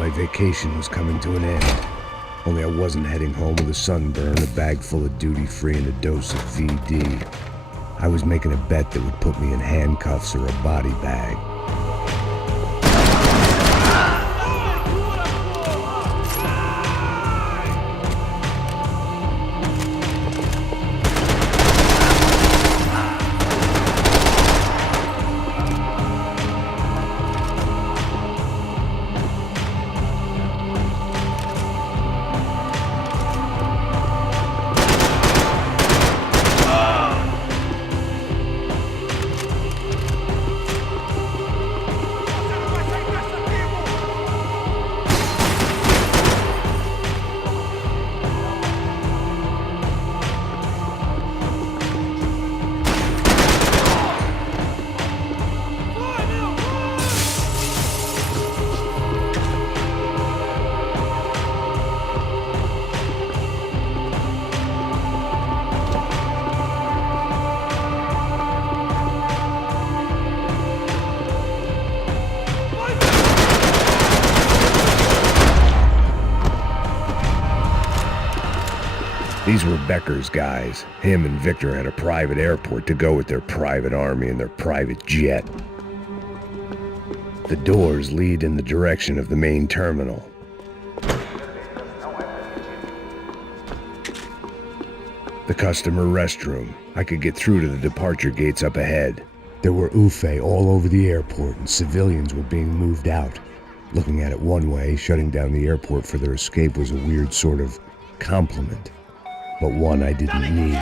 my vacation was coming to an end. Only I wasn't heading home with a sunburn, a bag full of duty-free, and a dose of VD. I was making a bet that would put me in handcuffs or a body bag. These were Becker's guys. Him and Victor had a private airport to go with their private army and their private jet. The doors lead in the direction of the main terminal. The customer restroom. I could get through to the departure gates up ahead. There were UFE all over the airport and civilians were being moved out. Looking at it one way, shutting down the airport for their escape was a weird sort of compliment. But one I didn't need.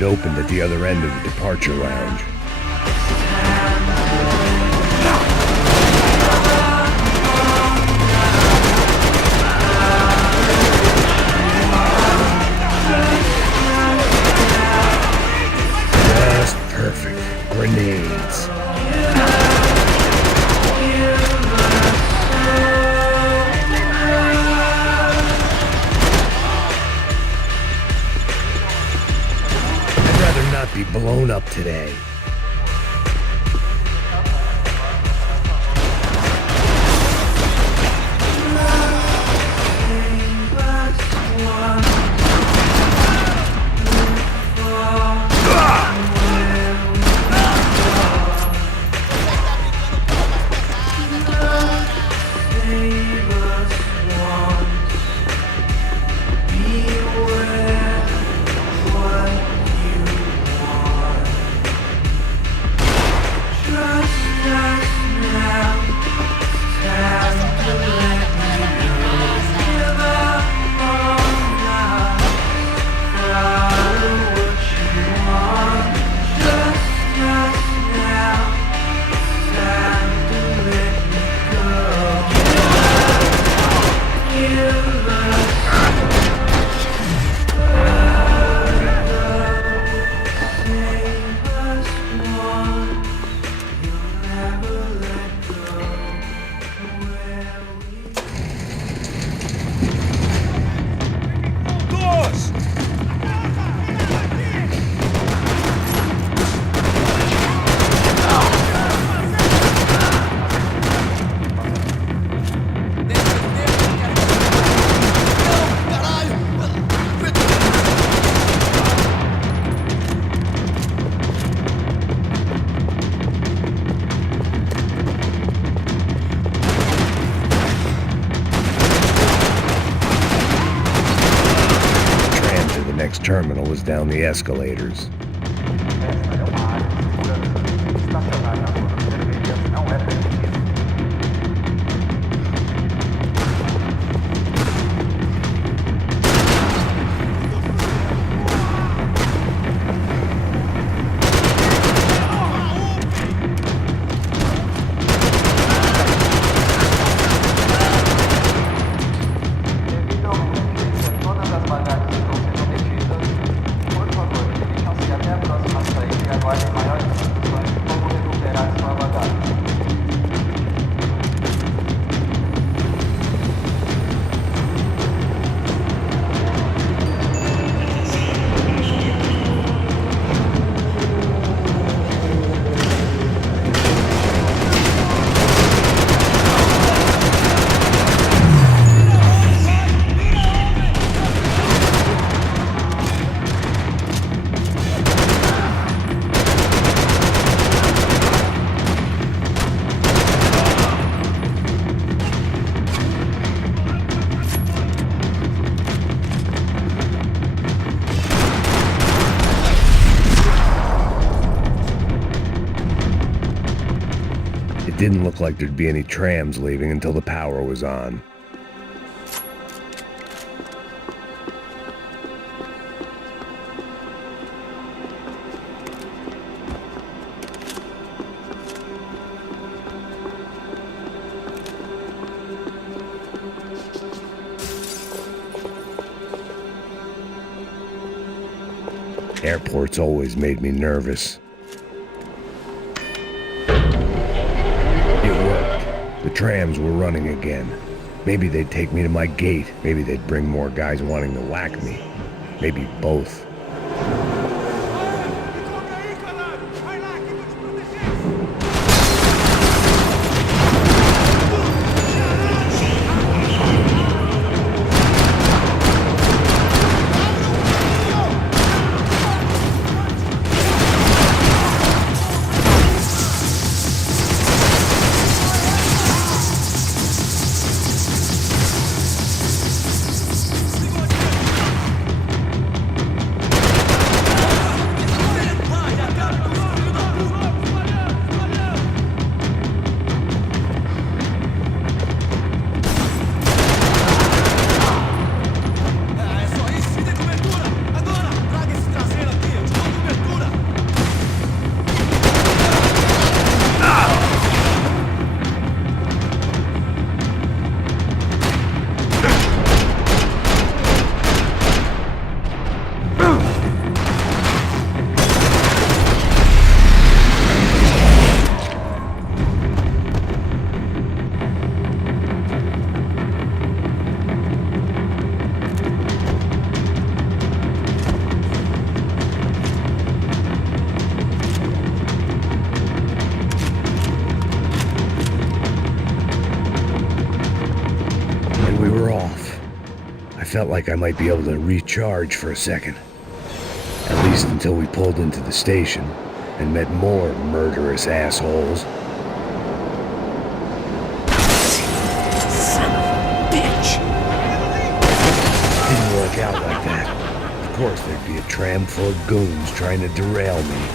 It opened at the other end of the departure lounge. Just perfect. Grenades. I'd rather not be blown up today. Next terminal was down the escalators. It didn't look like there'd be any trams leaving until the power was on. Airports always made me nervous. The trams were running again. Maybe they'd take me to my gate. Maybe they'd bring more guys wanting to whack me. Maybe both. felt like I might be able to recharge for a second. At least until we pulled into the station and met more murderous assholes. Son of a bitch! Didn't work out like that. Of course, there'd be a tram full of goons trying to derail me.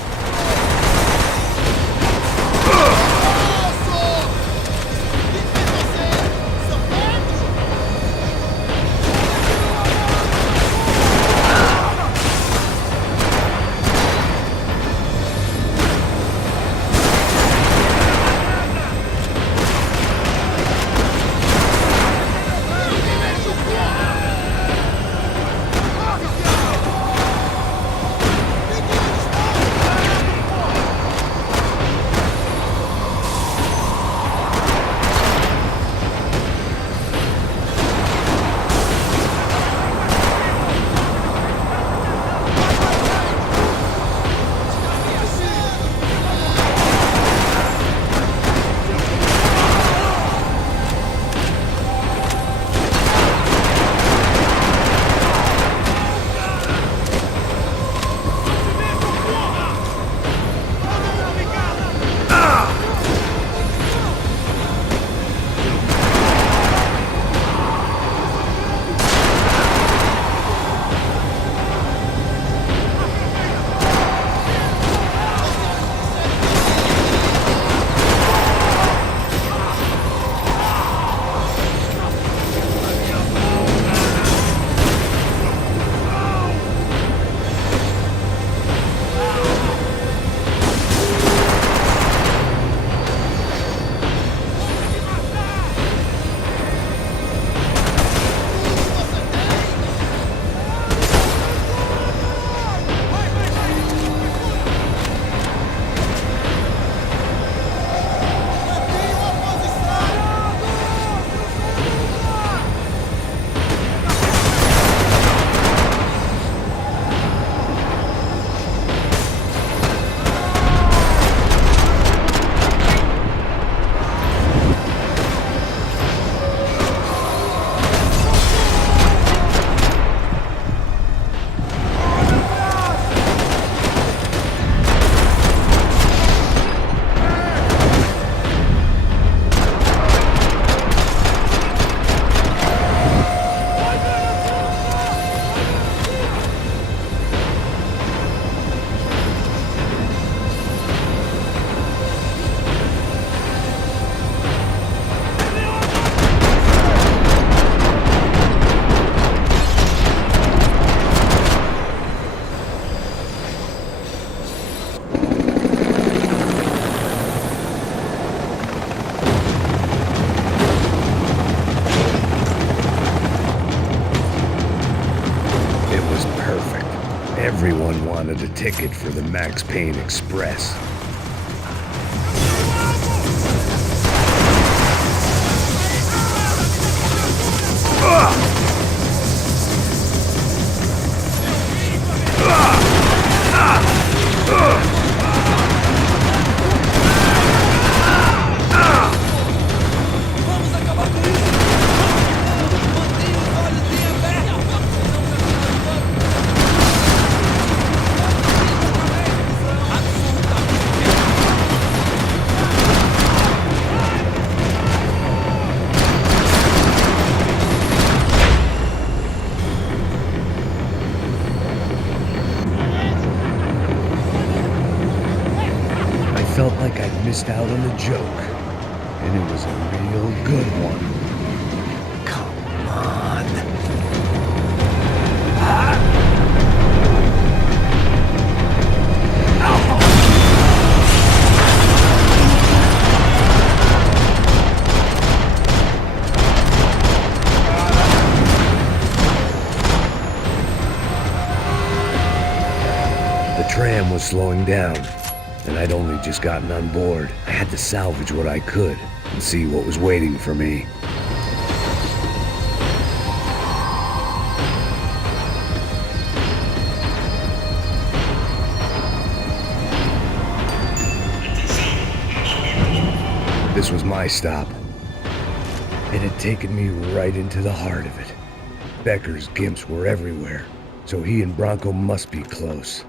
Everyone wanted a ticket for the Max Payne Express. Felt like I'd missed out on a joke, and it was a real good one. Come on. The tram was slowing down, and I'd only just gotten on board. I had to salvage what I could and see what was waiting for me. This was my stop. It had taken me right into the heart of it. Becker's gimps were everywhere, so he and Bronco must be close.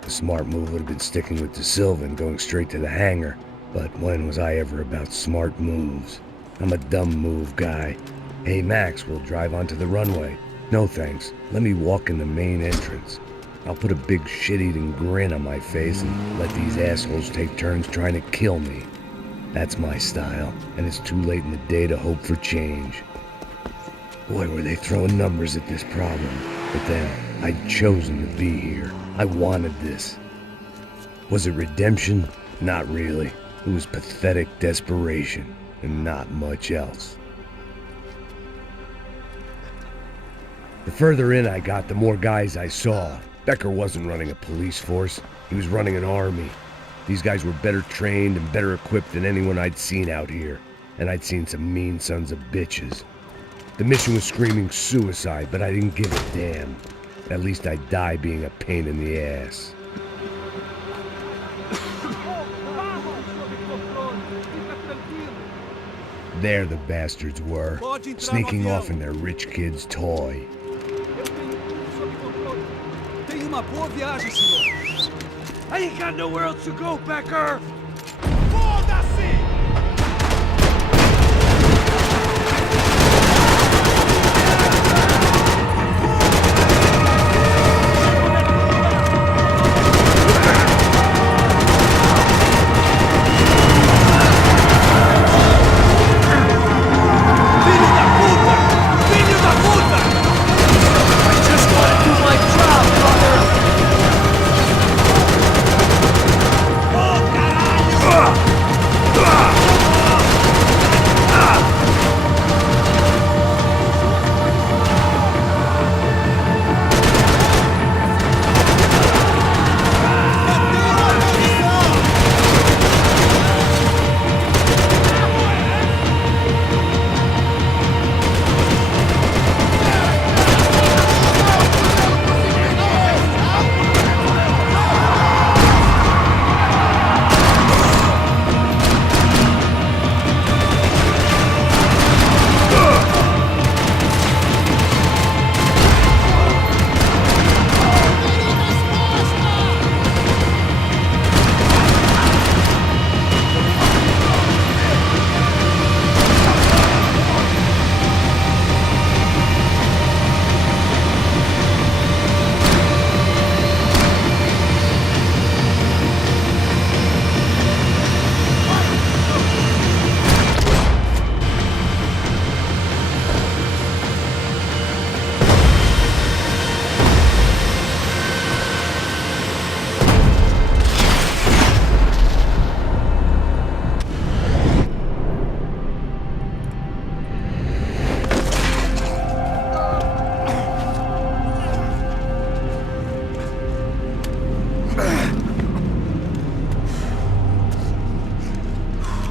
The smart move would have been sticking with De Silva and going straight to the hangar, but when was I ever about smart moves? I'm a dumb move guy. Hey Max, we'll drive onto the runway. No thanks, let me walk in the main entrance. I'll put a big shit-eating grin on my face and let these assholes take turns trying to kill me. That's my style, and it's too late in the day to hope for change. Boy, were they throwing numbers at this problem. But then, I'd chosen to be here. I wanted this. Was it redemption? Not really. It was pathetic desperation, and not much else. The further in I got, the more guys I saw. Becker wasn't running a police force. He was running an army. These guys were better trained and better equipped than anyone I'd seen out here. And I'd seen some mean sons of bitches. The mission was screaming suicide, but I didn't give a damn. At least I'd die being a pain in the ass. There the bastards were, sneaking off in their rich kid's toy. I ain't got nowhere else to go, Becker!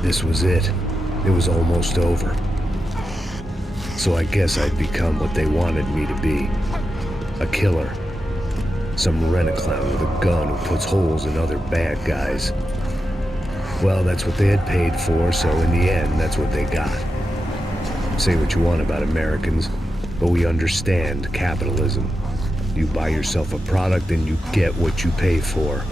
This was it. It was almost over. So I guess I'd become what they wanted me to be. A killer. Some rent-a-clown with a gun who puts holes in other bad guys. Well, that's what they had paid for, so in the end, that's what they got. Say what you want about Americans, but we understand capitalism. You buy yourself a product and you get what you pay for.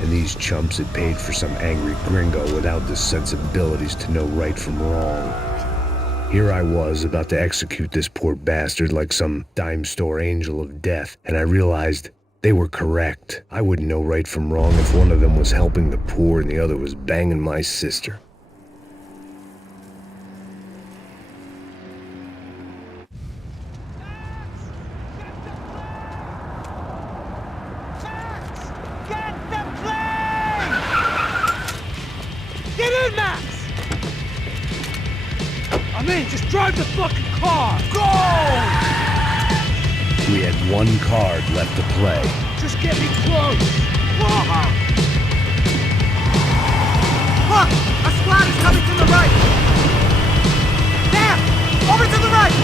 And these chumps had paid for some angry gringo without the sensibilities to know right from wrong. Here I was about to execute this poor bastard like some dime store angel of death, and I realized they were correct. I wouldn't know right from wrong if one of them was helping the poor and the other was banging my sister. Just drive the fucking car! Go! We had one card left to play. Just get me close! Whoa. Look! A squad is coming to the right! There! Over to the right!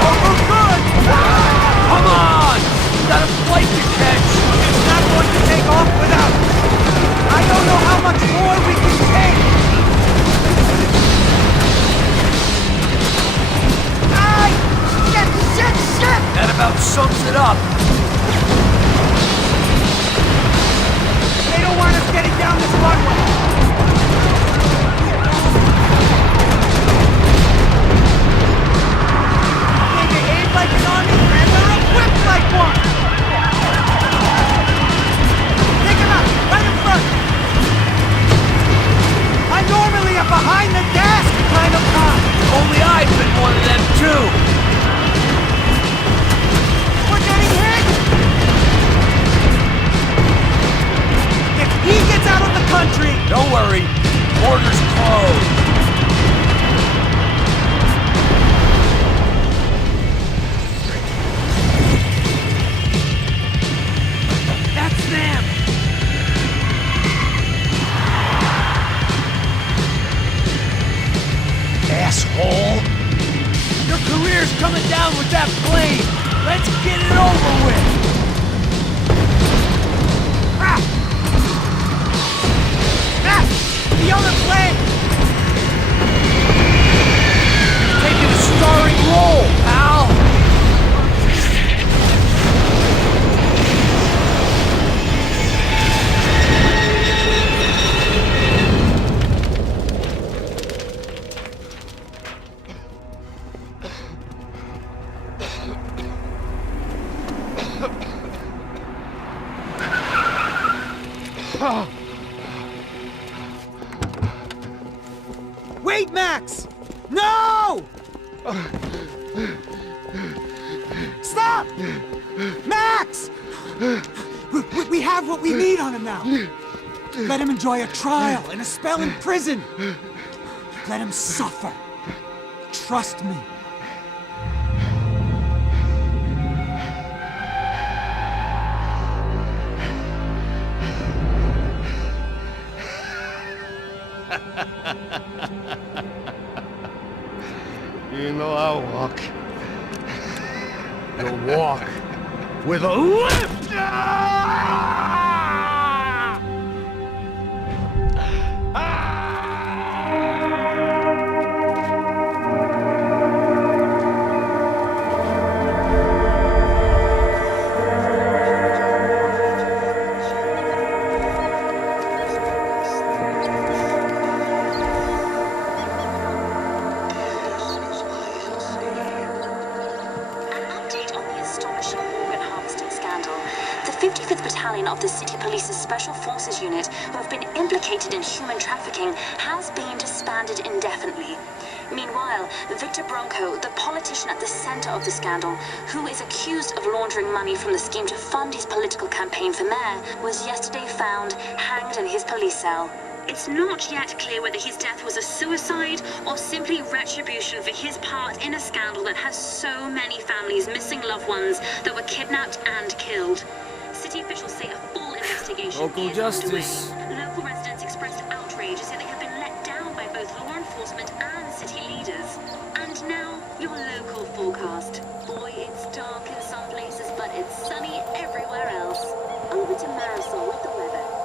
Oh, good! Come on! We got a flight to catch! It's not going to take off without! I don't know how much more we can take! up! They don't want us getting down this runway! They behave like an army and they're equipped like one! Take them out, right in front! I'm normally a behind-the-desk kind of cop! Only I've been one of them too! We're getting hit! If he gets out of the country... Don't worry, border's closed. That's them! Asshole! Your career's coming down with that plane! Let's get it over with! Ah! Ah! The other plane! Taking a starring role, pal! Wait, Max! No! Stop! Max! We have what we need on him now. Let him enjoy a trial and a spell in prison. Let him suffer. Trust me. You know I'll walk. You'll walk with a lift! The 55th Battalion of the City Police's Special Forces Unit, who have been implicated in human trafficking, has been disbanded indefinitely. Meanwhile, Victor Bronco, the politician at the center of the scandal, who is accused of laundering money from the scheme to fund his political campaign for mayor, was yesterday found hanged in his police cell. It's not yet clear whether his death was a suicide or simply retribution for his part in a scandal that has so many families missing loved ones that were kidnapped and killed. City officials say a full investigation is justice. underway. Local residents expressed outrage as they have been let down by both law enforcement and city leaders. And now, your local forecast. Boy, it's dark in some places, but it's sunny everywhere else. Over to Marisol with the weather.